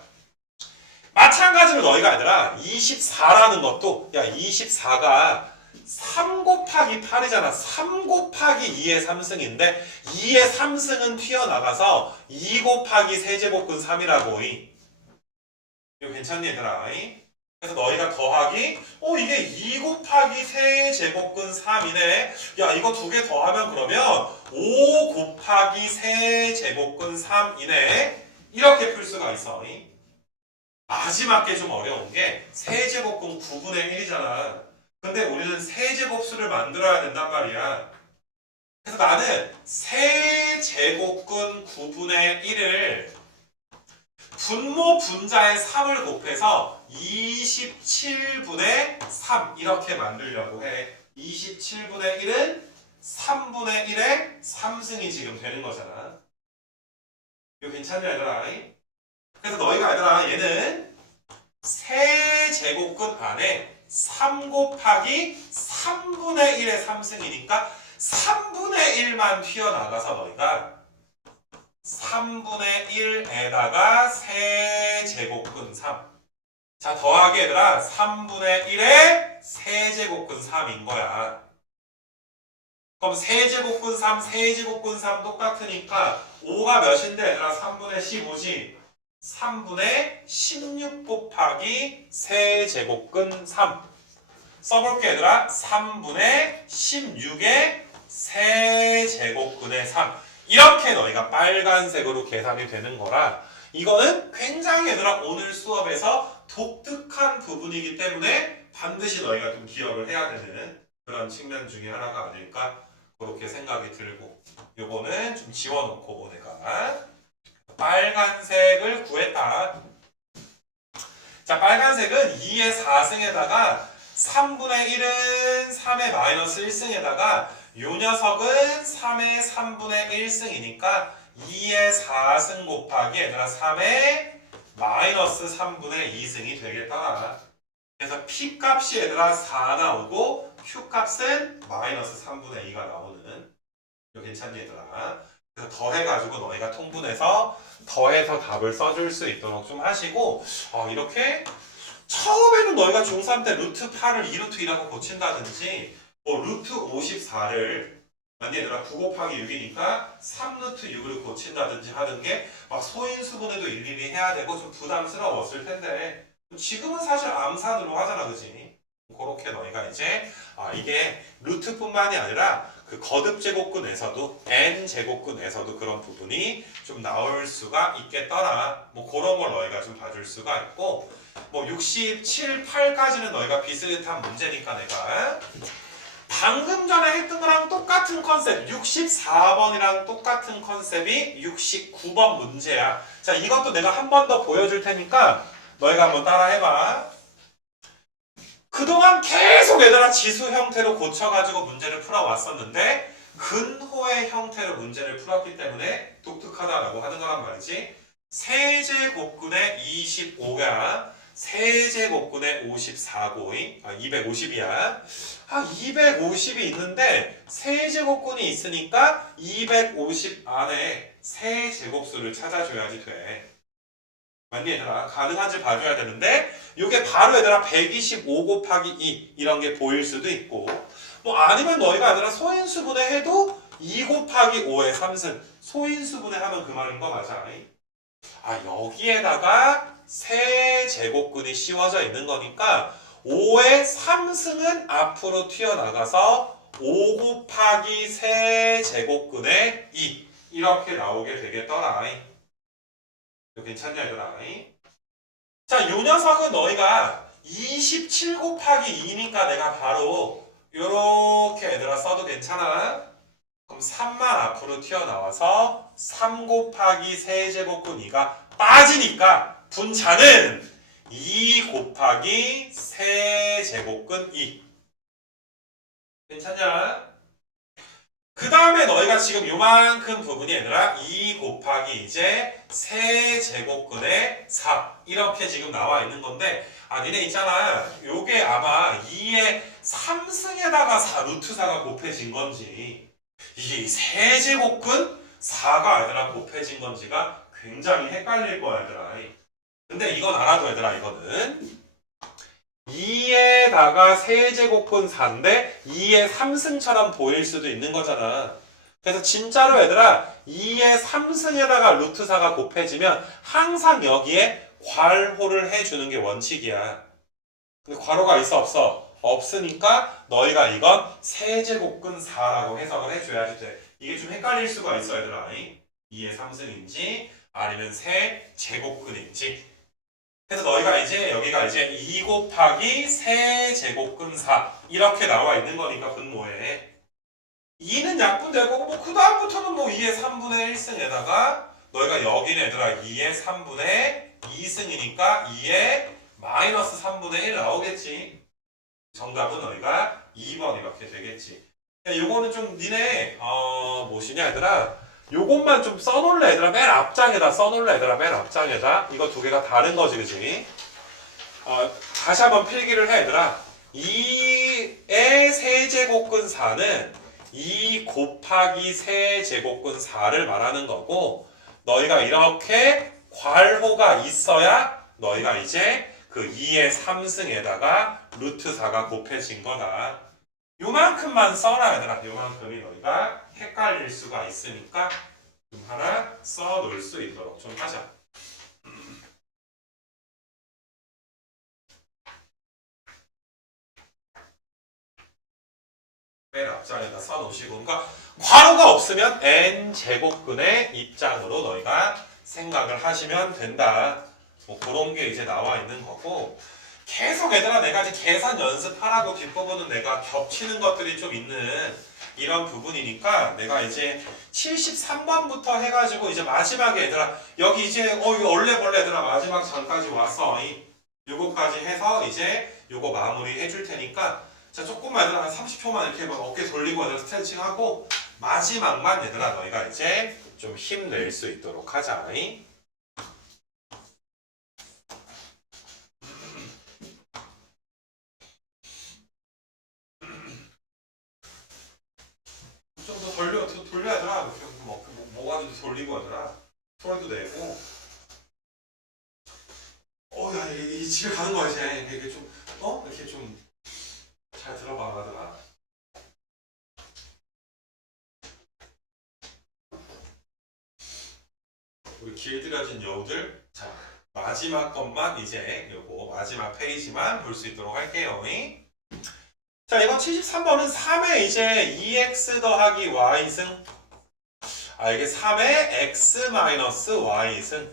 마찬가지로 너희가 얘들아 24라는 것도 야 24가 3 곱하기 8이잖아. 3 곱하기 2의 3승인데 2의 3승은 튀어나가서 2 곱하기 세제곱근 3이라고. 이거 괜찮니 얘들아? 그래서 너희가 더하기 이게 2 곱하기 세제곱근 3이네. 야 이거 두 개 더하면 그러면 5 곱하기 세제곱근 3이네. 이렇게 풀 수가 있어. 마지막 게 좀 어려운 게 세제곱근 9분의 1이잖아. 근데 우리는 세제곱수를 만들어야 된단 말이야. 그래서 나는 세제곱근 9분의 1을 분모 분자의 3을 곱해서 27분의 3 이렇게 만들려고 해. 27분의 1은 3분의 1의 3승이 지금 되는 거잖아. 이거 괜찮냐 얘들아? 그래서 너희가 얘들아 얘는 세제곱근 안에 3 곱하기 3분의 1의 3승이니까 3분의 1만 튀어나가서 너희가 3분의 1에다가 세제곱근 3. 자 더하기 얘들아 3분의 1에 세제곱근 3인 거야. 그럼 세제곱근 3, 세제곱근 3 똑같으니까 5가 몇인데 얘들아 3분의 15지. 3분의 16 곱하기 세제곱근 3 써볼게 얘들아. 3분의 16의 세제곱근의 3 이렇게 너희가 빨간색으로 계산이 되는 거라 이거는 굉장히 얘들아 오늘 수업에서 독특한 부분이기 때문에 반드시 너희가 좀 기억을 해야 되는 그런 측면 중에 하나가 아닐까 그렇게 생각이 들고 요거는 좀 지워놓고 내가 빨간색을 구했다. 자 빨간색은 2의 4승에다가 3분의 1은 3의 마이너스 1승에다가 요 녀석은 3의 3분의 1승이니까 2의 4승 곱하기 얘들아 3의 마이너스 3분의 2승이 되겠다. 그래서 P값이 얘들아 4 나오고 Q값은 마이너스 3분의 2가 나오는. 이거 괜찮니 얘들아? 그래서 더해가지고 너희가 통분해서 더해서 답을 써줄 수 있도록 좀 하시고 이렇게 처음에는 너희가 중3 때 루트 8을 2루트 2라고 고친다든지 루트 54를 아니 얘들아 9 곱하기 6이니까 3루트 6을 고친다든지 하는 게 막 소인수분해도 일일이 해야 되고 좀 부담스러웠을 텐데 지금은 사실 암산으로 하잖아 그지? 그렇게 너희가 이제 이게 루트뿐만이 아니라 그 거듭 제곱근에서도 n 제곱근에서도 그런 부분이 좀 나올 수가 있겠더라. 뭐 그런 걸 너희가 좀 봐줄 수가 있고 뭐 67, 8까지는 너희가 비슷한 문제니까 내가 방금 전에 했던 거랑 똑같은 컨셉 64번이랑 똑같은 컨셉이 69번 문제야. 자 이것도 내가 한 번 더 보여줄 테니까 너희가 한번 따라 해봐. 그동안 계속 얘들아 지수 형태로 고쳐가지고 문제를 풀어왔었는데 근호의 형태로 문제를 풀었기 때문에 독특하다라고 하는 거란 말이지. 세제곱근의 25가 세제곱근의 54고잉 250이야. 250이 있는데 세제곱근이 있으니까 250 안에 세제곱수를 찾아줘야지 돼. 맞니 얘들아? 가능한지 봐줘야 되는데 이게 바로 얘들아 125 곱하기 2 이런 게 보일 수도 있고 뭐 아니면 너희가 얘들아 소인수분해 해도 2 곱하기 5의 3승 소인수분해 하면 그 말인 거 맞아? 여기에다가 세제곱근이 씌워져 있는 거니까 5의 3승은 앞으로 튀어나가서 5 곱하기 세제곱근의 2 이렇게 나오게 되겠더라. 이거 괜찮냐 얘들아? 자, 요 녀석은 너희가 27 곱하기 2니까 내가 바로 요렇게 얘들아 써도 괜찮아? 그럼 3만 앞으로 튀어나와서 3 곱하기 세제곱근 2가 빠지니까 분자는 2 곱하기 세제곱근 2. 괜찮냐? 그 다음에 다음에 너희가 지금 요만큼 부분이 얘들아 2 곱하기 이제 세제곱근의 4 이렇게 지금 나와 있는 건데 니네 있잖아. 요게 아마 2의 3승에다가 4 루트 4가 곱해진 건지 이게 세제곱근 4가 얘들아 곱해진 건지가 굉장히 헷갈릴 거야 얘들아. 근데 이건 알아도 얘들아 이거는 2에다가 세제곱근 4인데 2의 3승처럼 보일 수도 있는 거잖아. 그래서 진짜로 얘들아 2의 3승에다가 루트 4가 곱해지면 항상 여기에 괄호를 해주는 게 원칙이야. 근데 괄호가 있어 없어? 없으니까 너희가 이건 세제곱근 4라고 해석을 해줘야지 돼. 이게 좀 헷갈릴 수가 있어 얘들아. 2의 3승인지 아니면 세제곱근인지. 그래서 너희가 이제 여기가 이제 2 곱하기 세제곱근 4 이렇게 나와 있는 거니까 분모에 2는 약분될 거고 뭐 그 다음부터는 뭐 2의 3분의 1승에다가 너희가 여기는 얘들아 2의 3분의 2승이니까 2의 마이너스 3분의 1 나오겠지. 정답은 너희가 2번 이렇게 되겠지. 요거는 좀 니네 뭐시냐 얘들아 요것만 좀 써놓을래 얘들아. 맨 앞장에다 써놓을래 얘들아. 맨 앞장에다. 이거 두 개가 다른 거지 그치? 다시 한번 필기를 해 얘들아. 2의 세제곱근 4는 2 곱하기 세제곱근 4를 말하는 거고 너희가 이렇게 괄호가 있어야 너희가 이제 그 2의 3승에다가 루트 4가 곱해진 거다. 요만큼만 써라 얘들아. 요만큼이 너희가 헷갈릴 수가 있으니까 좀 하나 써놓을 수 있도록 좀 하자. 맨 앞장에다 써놓으시고 그러니까 괄호가 없으면 n제곱근의 입장으로 너희가 생각을 하시면 된다. 뭐 그런 게 이제 나와 있는 거고 계속 얘들아 내가 이제 계산 연습하라고 뒷부분은 내가 겹치는 것들이 좀 있는 이런 부분이니까 내가 이제 73번부터 해가지고 이제 마지막에 얘들아 여기 이제 이거 얼레벌레 얘들아 마지막 장까지 왔어. 요거까지 해서 이제 요거 마무리 해줄 테니까 자 조금만 얘들아 한 30초만 이렇게 막 어깨 돌리고 얘들아 스트레칭하고 마지막만 얘들아 너희가 이제 좀 힘낼 수 있도록 하자. 좀 더 돌려야 되나? 이렇게 뭐가든지 돌리고 하더라. 소리도 내고. 야, 이 집에 가는 거야, 이제. 이게 좀, 이렇게 좀 잘 들어봐, 하더라. 우리 길들여진 여우들. 자, 마지막 것만 이제 요거 마지막 페이지만 볼 수 있도록 할게요. 자, 이건 73번은 3에 이제 2x 더하기 y승 이게 3에 x 마이너스 y승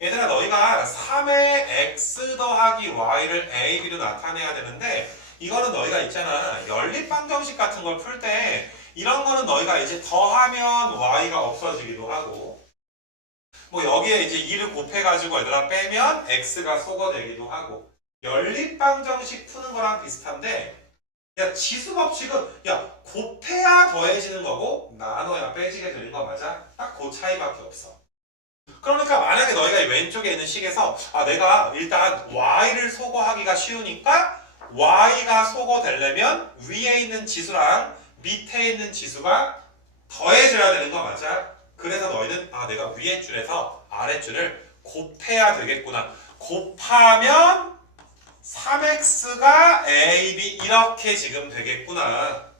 얘들아 너희가 3에 x 더하기 y를 a, b로 나타내야 되는데 이거는 너희가 있잖아 연립방정식 같은 걸 풀 때 이런 거는 너희가 이제 더하면 y가 없어지기도 하고 뭐 여기에 이제 2를 곱해가지고 얘들아 빼면 x가 소거되기도 하고 연립방정식 푸는 거랑 비슷한데 야 지수법칙은 야 곱해야 더해지는 거고 나눠야 빼지게 되는 거 맞아? 딱 그 차이밖에 없어. 그러니까 만약에 너희가 왼쪽에 있는 식에서 내가 일단 y를 소거하기가 쉬우니까 y가 소거되려면 위에 있는 지수랑 밑에 있는 지수가 더해져야 되는 거 맞아? 그래서 너희는 내가 위에 줄에서 아래 줄을 곱해야 되겠구나. 곱하면 3x가 a, b 이렇게 지금 되겠구나.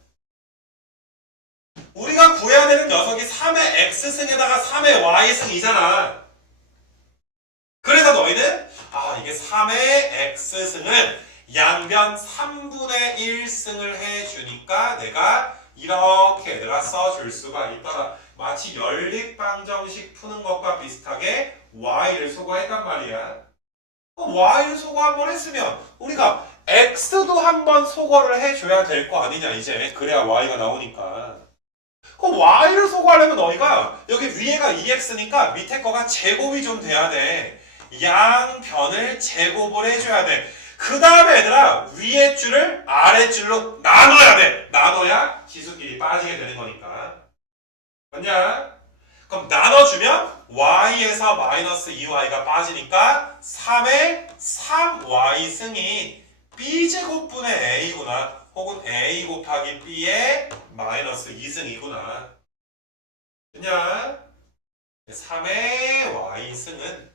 우리가 구해야 되는 녀석이 3의 x승에다가 3의 y승이잖아. 그래서 너희는 이게 3의 x승을 양변 3분의 1승을 해주니까 내가 이렇게 얘들아 써줄 수가 있더라. 마치 연립방정식 푸는 것과 비슷하게 y를 소거했단 말이야. y를 소거 한번 했으면 우리가 x도 한번 소거를 해줘야 될 거 아니냐 이제. 그래야 y가 나오니까. 그럼 y를 소거하려면 너희가 여기 위에가 2x니까 밑에 거가 제곱이 좀 돼야 돼. 양변을 제곱을 해줘야 돼. 그 다음에 얘들아 위에 줄을 아래 줄로 나눠야 돼. 나눠야 지수끼리 빠지게 되는 거니까. 맞냐? 그럼 나눠주면 y에서 마이너스 2y가 빠지니까 3의 3y 승이 b제곱분의 a구나. 혹은 a 곱하기 b의 마이너스 2승이구나. 그냥 3의 y승은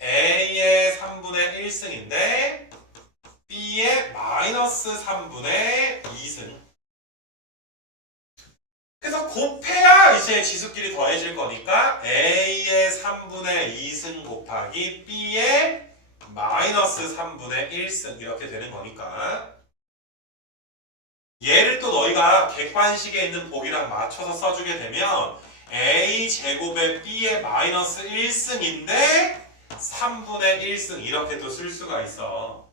a의 3분의 1승인데 b의 마이너스 3분의 2승. 그래서 곱해야 이제 지수끼리 더해질 거니까 a의 3분의 2승 곱하기 b의 마이너스 3분의 1승 이렇게 되는 거니까 얘를 또 너희가 객관식에 있는 보기랑 맞춰서 써주게 되면 a 제곱의 b의 마이너스 1승인데 3분의 1승 이렇게 또 쓸 수가 있어.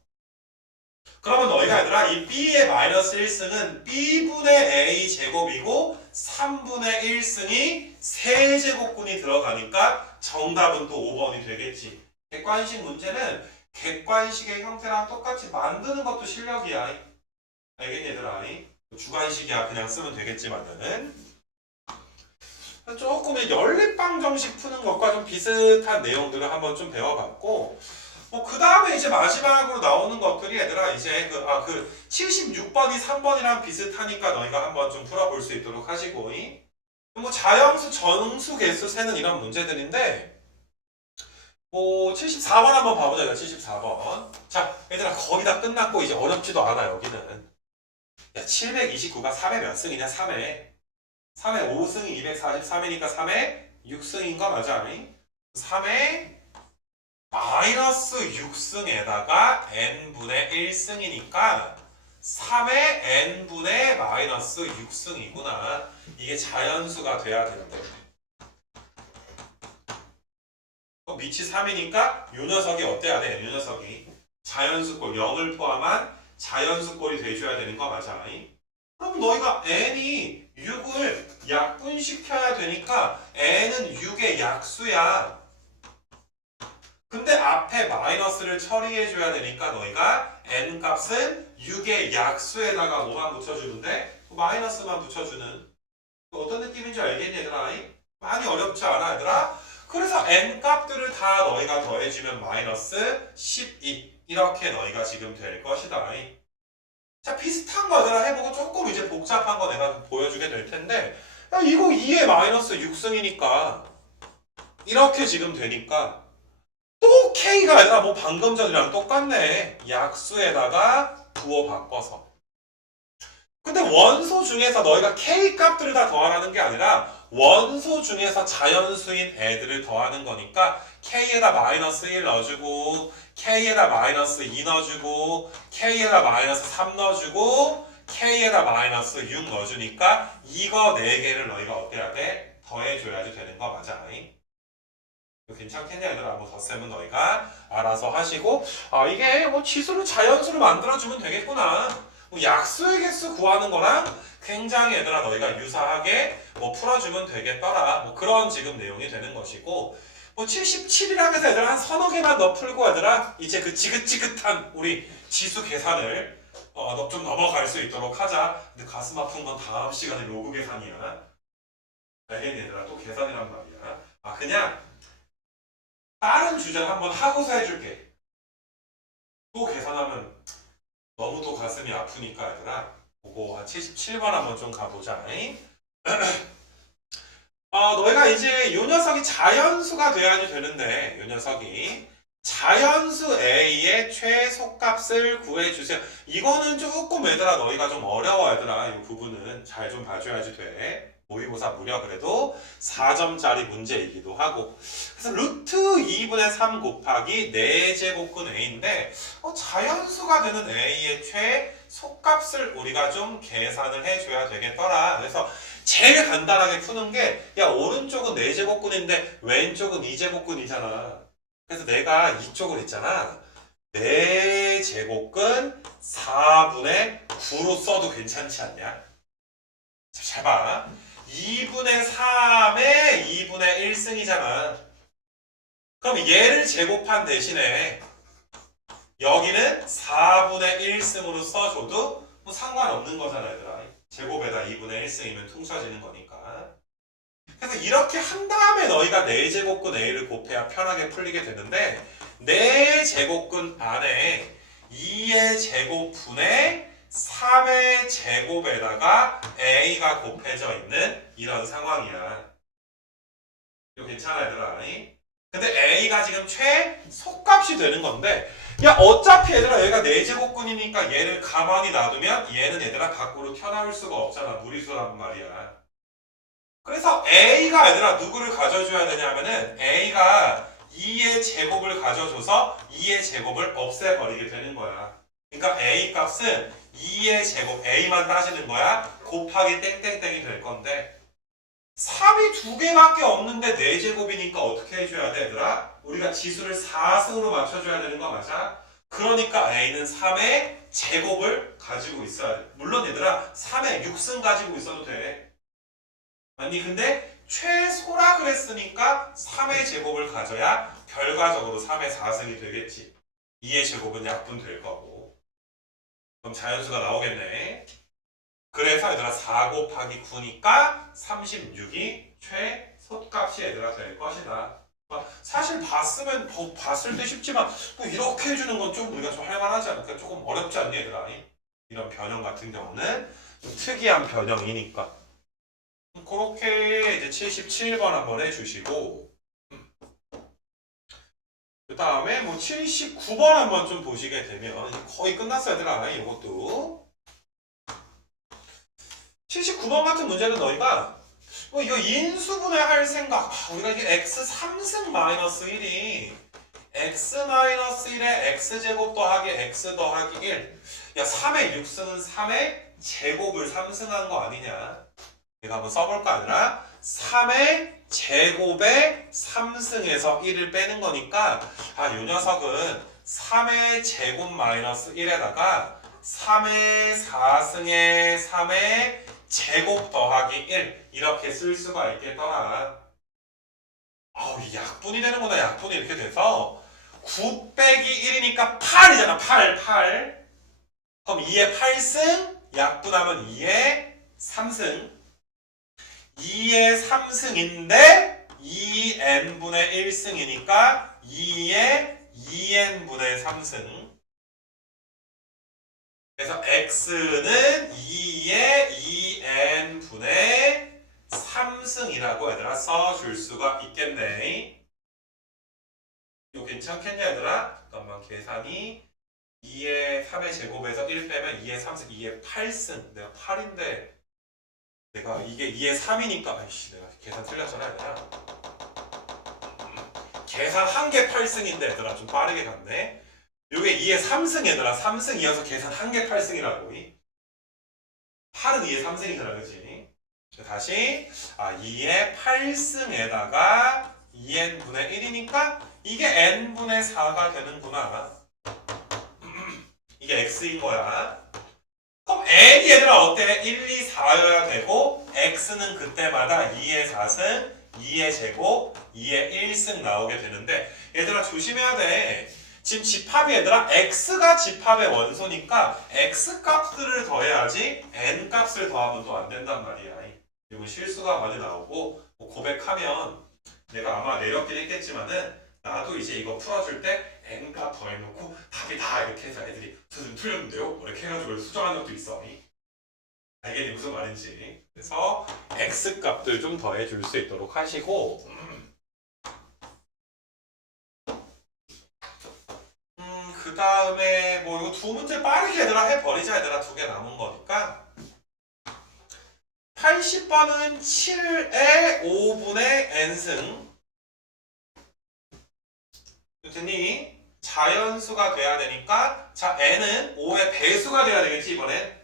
그러면 너희가 얘들아 이 b의 마이너스 1승은 b분의 a 제곱이고 3분의 1승이 세제곱근이 들어가니까 정답은 또 5번이 되겠지. 객관식 문제는 객관식의 형태랑 똑같이 만드는 것도 실력이야. 알겠니 얘들아? 주관식이야 그냥 쓰면 되겠지만은 조금 연립방 정식 푸는 것과 좀 비슷한 내용들을 한번 좀 배워봤고 그 다음에 이제 마지막으로 나오는 것들이 얘들아 이제 그 76번이 3번이랑 비슷하니까 너희가 한번 좀 풀어볼 수 있도록 하시고 자연수, 정수, 개수 세는 이런 문제들인데 74번 한번 봐보자. 이거 74번. 자 얘들아 거의 다 끝났고 이제 어렵지도 않아 여기는. 야 729가 3의 몇 승이냐 3의 5승이 243이니까 3의 6승인 거 맞아? 3의 마이너스 6승에다가 n분의 1승이니까 3의 n분의 마이너스 6승이구나. 이게 자연수가 돼야 되는데 밑이 3이니까 요 녀석이 어때야 돼? 요 녀석이 자연수꼴 0을 포함한 자연수꼴이 돼줘야 되는 거 맞아? 그럼 너희가 n이 6을 약분시켜야 되니까 n은 6의 약수야. 근데 앞에 마이너스를 처리해줘야 되니까 너희가 n 값은 6의 약수에다가 뭐만 붙여주는데 마이너스만 붙여주는 어떤 느낌인지 알겠니 얘들아? 많이 어렵지 않아 얘들아? 그래서 n 값들을 다 너희가 더해주면 마이너스 12 이렇게 너희가 지금 될 것이다. 자 비슷한 거 얘들아 해보고 조금 이제 복잡한 거 내가 보여주게 될 텐데 야 이거 2의 마이너스 6승이니까 이렇게 지금 되니까 또 K가 아니라 방금 전이랑 똑같네. 약수에다가 부호 바꿔서. 근데 원소 중에서 너희가 K 값들을 다 더하라는 게 아니라 원소 중에서 자연수인 애들을 더하는 거니까 K에다 마이너스 1 넣어주고 K에다 마이너스 2 넣어주고 K에다 마이너스 3 넣어주고 K에다 마이너스 6 넣어주니까 이거 4개를 너희가 어떻게 해야 돼? 더해줘야지 되는 거 맞아? 괜찮겠냐 얘들아? 덧셈은 너희가 알아서 하시고 이게 지수를 자연수로 만들어주면 되겠구나. 약수의 개수 구하는 거랑 굉장히 얘들아 너희가 유사하게 풀어주면 되겠더라. 그런 지금 내용이 되는 것이고 77이라고 해서 얘들아 한 서너 개만 더 풀고 얘들아 이제 그 지긋지긋한 우리 지수 계산을 좀 넘어갈 수 있도록 하자. 근데 가슴 아픈 건 다음 시간에 로그 계산이야. 알겠니 얘들아? 또 계산이란 말이야. 그냥 다른 주제 한번 하고서 해줄게. 또 계산하면 너무 또 가슴이 아프니까 얘들아 그거 한 77번 한번 좀 가보자. 너희가 이제 요 녀석이 자연수가 돼야지 되는데 요 녀석이 자연수 A의 최소값을 구해주세요. 이거는 조금 얘들아 너희가 좀 어려워 얘들아. 이 부분은 잘 좀 봐줘야지 돼. 모의고사 무려 그래도 4점짜리 문제이기도 하고 그래서 루트 2분의 3 곱하기 4제곱근 A인데 자연수가 되는 A의 최소값을 우리가 좀 계산을 해줘야 되겠더라. 그래서 제일 간단하게 푸는 게 야 오른쪽은 4제곱근인데 왼쪽은 2제곱근이잖아. 그래서 내가 이쪽을 했잖아. 4제곱근 4분의 9로 써도 괜찮지 않냐? 자, 잘 봐. 2분의 3의 2분의 1승이잖아. 그럼 얘를 제곱한 대신에 여기는 4분의 1승으로 써줘도 상관없는 거잖아 얘들아. 제곱에다 2분의 1승이면 퉁 쳐지는 거니까. 그래서 이렇게 한 다음에 너희가 4제곱근 A를 곱해야 편하게 풀리게 되는데 4제곱근 안에 2의 제곱분의 3의 제곱에다가 A가 곱해져 있는 이런 상황이야. 이거 괜찮아 얘들아? 근데 A가 지금 최소값이 되는 건데 야 어차피 얘들아 얘가 4제곱근이니까 얘를 가만히 놔두면 얘는 얘들아 밖으로 튀어나올 수가 없잖아. 무리수란 말이야. 그래서 A가 얘들아 누구를 가져줘야 되냐면은 A가 2의 제곱을 가져줘서 2의 제곱을 없애버리게 되는 거야. 그러니까 A 값은 2의 제곱 A만 따지는 거야. 곱하기 땡땡땡이 될 건데 3이 2개밖에 없는데 4제곱이니까 어떻게 해줘야 돼 얘들아? 우리가 지수를 4승으로 맞춰줘야 되는 거 맞아? 그러니까 A는 3의 제곱을 가지고 있어야 돼. 물론 얘들아 3의 6승 가지고 있어도 돼. 아니 근데 최소라 그랬으니까 3의 제곱을 가져야 결과적으로 3의 4승이 되겠지. 2의 제곱은 약분될 거고. 그럼 자연수가 나오겠네. 그래서 얘들아 4 곱하기 9니까 36이 최소값이 얘들아 될 것이다. 사실 봤을 때 쉽지만 뭐 이렇게 해주는 건 좀 우리가 좀 할만하지 않을까? 조금 어렵지 않니 얘들아? 이런 변형 같은 경우는 좀 특이한 변형이니까. 그렇게 이제 77번 한번 해주시고 그 다음에 뭐 79번 한번 좀 보시게 되면 거의 끝났어요 얘들아. 이것도 79번 같은 문제는 너희가 뭐 이거 인수분해 할 생각 우리가 이게 x 3승 마이너스 1이 x 마이너스 1에 x제곱 더하기 x 더하기 1 야 3의 6승은 3의 제곱을 3승한 거 아니냐. 내가 한번 써볼까 아니라 3의 제곱에 3승에서 1을 빼는 거니까 이 녀석은 3의 제곱 마이너스 1에다가 3의 4승에 3의 제곱 더하기 1 이렇게 쓸 수가 있겠더라. 이 약분이 되는구나. 약분이 이렇게 돼서 9 빼기 1이니까 8이잖아. 8 그럼 2의 8승 약분하면 2의 3승 2의 3승인데 2n분의 1승이니까 2의 2n분의 3승. 그래서 x는 2의 2n분의 3승이라고 얘들아 써줄 수가 있겠네. 이거 괜찮겠냐 얘들아? 잠깐만 계산이 2의 3의 제곱에서 1 빼면 2의 3승 2의 8승 내가 8인데 내가 이게 2의 3이니까 아이씨 내가 계산 틀렸잖아 얘들아. 계산 한 개 8승인데 얘들아 좀 빠르게 갔네. 요게 2의 3승 얘들아 3승 이어서 계산 한 개 8승이라고 8은 2의 3승이잖아 그치? 다시 2의 8승에다가 2n분의 1이니까 이게 n분의 4가 되는구나. 이게 x인 거야. 그럼 n이 얘들아 어때? 1, 2, 4여야 되고 x는 그때마다 2의 4승, 2의 제곱, 2의 1승 나오게 되는데 얘들아 조심해야 돼. 지금 집합이 얘들아 x가 집합의 원소니까 x 값을 더해야지 n 값을 더하면 또 안 된단 말이야. 이거 실수가 많이 나오고 고백하면 내가 아마 내렸긴 했겠지만은 나도 이제 이거 풀어줄 때 n값 더해놓고 답이 다 이렇게 해서 애들이 선생님 틀렸는데요? 뭐 이렇게 해가지고 수정한 적도 있어. 알겠니 무슨 말인지. 그래서 x값들 좀 더해줄 수 있도록 하시고 그 다음에 뭐 이거 두 문제 빠르게 얘들아 해버리자. 얘들아 2개 남은 거니까 80번은 7의 5분의 n승 됐니? 자연수가 돼야 되니까 자 n은 5의 배수가 돼야 되겠지 이번엔.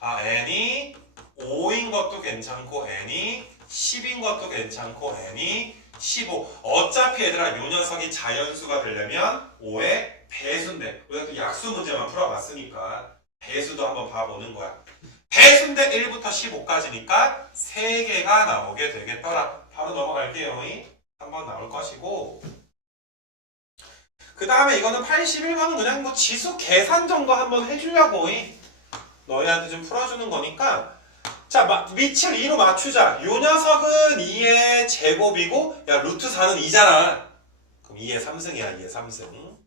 n이 5인 것도 괜찮고 n이 10인 것도 괜찮고 n이 15 어차피 얘들아 요 녀석이 자연수가 되려면 5의 배수인데 우리가 또 약수 문제만 풀어봤으니까 배수도 한번 봐보는 거야. 배수인데 1부터 15까지니까 3개가 나오게 되겠더라. 바로 넘어갈게요. 3번 나올 것이고 그 다음에 이거는 81번은 그냥 뭐 지수 계산 정도 한번 해주려고 너희한테 좀 풀어주는 거니까 자, 밑을 2로 맞추자. 요 녀석은 2의 제곱이고, 야, 루트 4는 2잖아. 그럼 2의 3승이야, 2의 3승.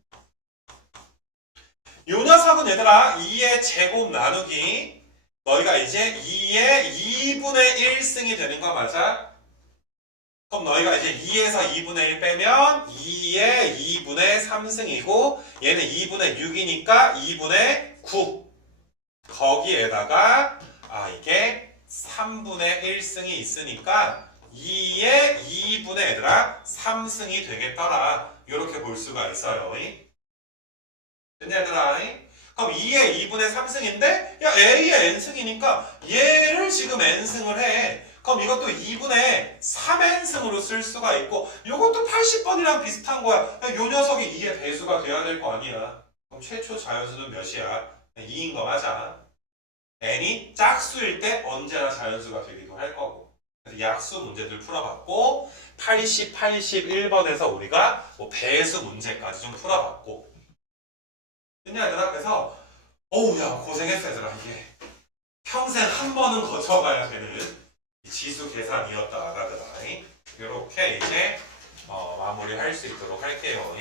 요 녀석은 얘들아, 2의 제곱 나누기, 너희가 이제 2의 2분의 1승이 되는 거 맞아? 그럼 너희가 이제 2에서 2분의 1 빼면 2의 2분의 3승이고, 얘는 2분의 6이니까 2분의 9. 거기에다가, 이게 3분의 1승이 있으니까 2의 2분의 얘들아 3승이 되겠더라. 이렇게 볼 수가 있어요. 됐냐 얘들아? 그럼 2의 2분의 3승인데 야 A의 n승이니까 얘를 지금 n승을 해. 그럼 이것도 2분의 3n승으로 쓸 수가 있고 이것도 80번이랑 비슷한 거야. 요 녀석이 2의 배수가 돼야 될 거 아니야. 그럼 최초 자연수는 몇이야? 2인 거 맞아. n이 짝수일 때 언제나 자연수가 되기도 할 거고. 그래서 약수 문제들 풀어봤고 80, 81번에서 우리가 뭐 배수 문제까지 좀 풀어봤고 됐냐 얘들아? 그래서 어우 야 고생했어 얘들아. 이게 평생 한 번은 거쳐가야 되는 지수 계산이었다 라더라. 이렇게 이제 마무리할 수 있도록 할게요.